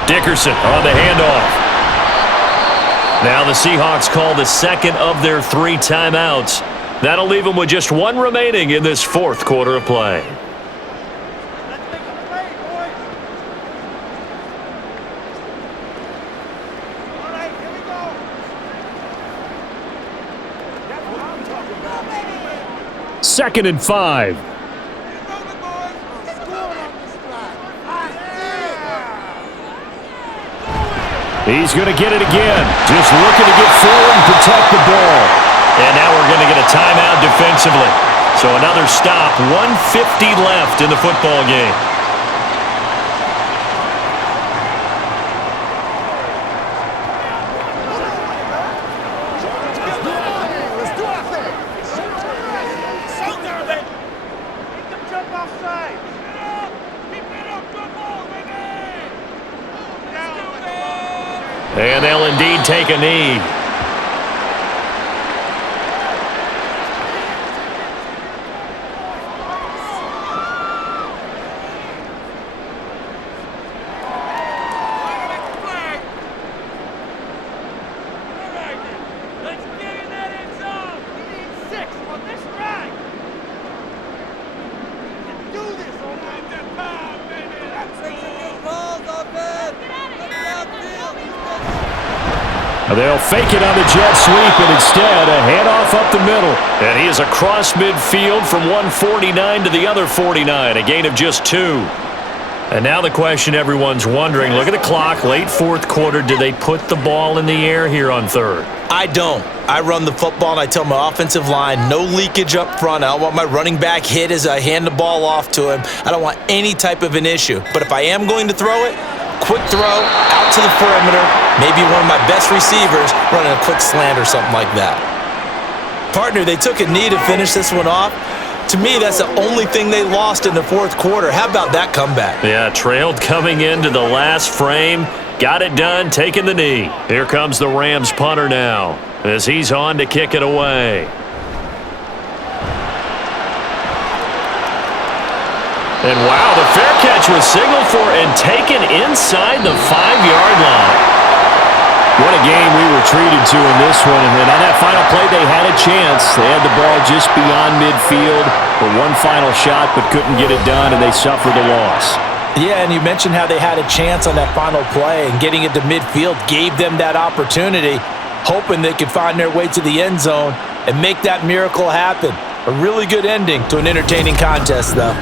Dickerson on the handoff. Now the Seahawks call the 2nd of their 3 timeouts. That'll leave them with just 1 remaining in this 4th quarter of play. Second and 5. He's going to get it again. Just looking to get forward and protect the ball. And now we're going to get a timeout defensively. So another stop, 1:50 left in the football game. Let's do our thing. And they'll indeed take a knee. They'll fake it on the jet sweep, and instead a handoff up the middle. And he is across midfield from 149 to the other 49, a gain of just 2. And now the question everyone's wondering, look at the clock, late fourth quarter, do they put the ball in the air here on third? I don't. I run the football, and I tell my offensive line, no leakage up front. I don't want my running back hit as I hand the ball off to him. I don't want any type of an issue. But if I am going to throw it, quick throw, out to the perimeter, maybe one of my best receivers running a quick slant or something like that. Partner, they took a knee to finish this one off. To me, that's the only thing they lost in the fourth quarter. How about that comeback? Yeah, trailed coming into the last frame. Got it done, taking the knee. Here comes the Rams punter now as he's on to kick it away. And wow, the fair catch was signaled for and taken inside the 5-yard line. What a game we were treated to in this one. And then on that final play, they had a chance. They had the ball just beyond midfield for one final shot, but couldn't get it done, and they suffered the loss. Yeah, and you mentioned how they had a chance on that final play, and getting it to midfield gave them that opportunity, hoping they could find their way to the end zone and make that miracle happen. A really good ending to an entertaining contest, though.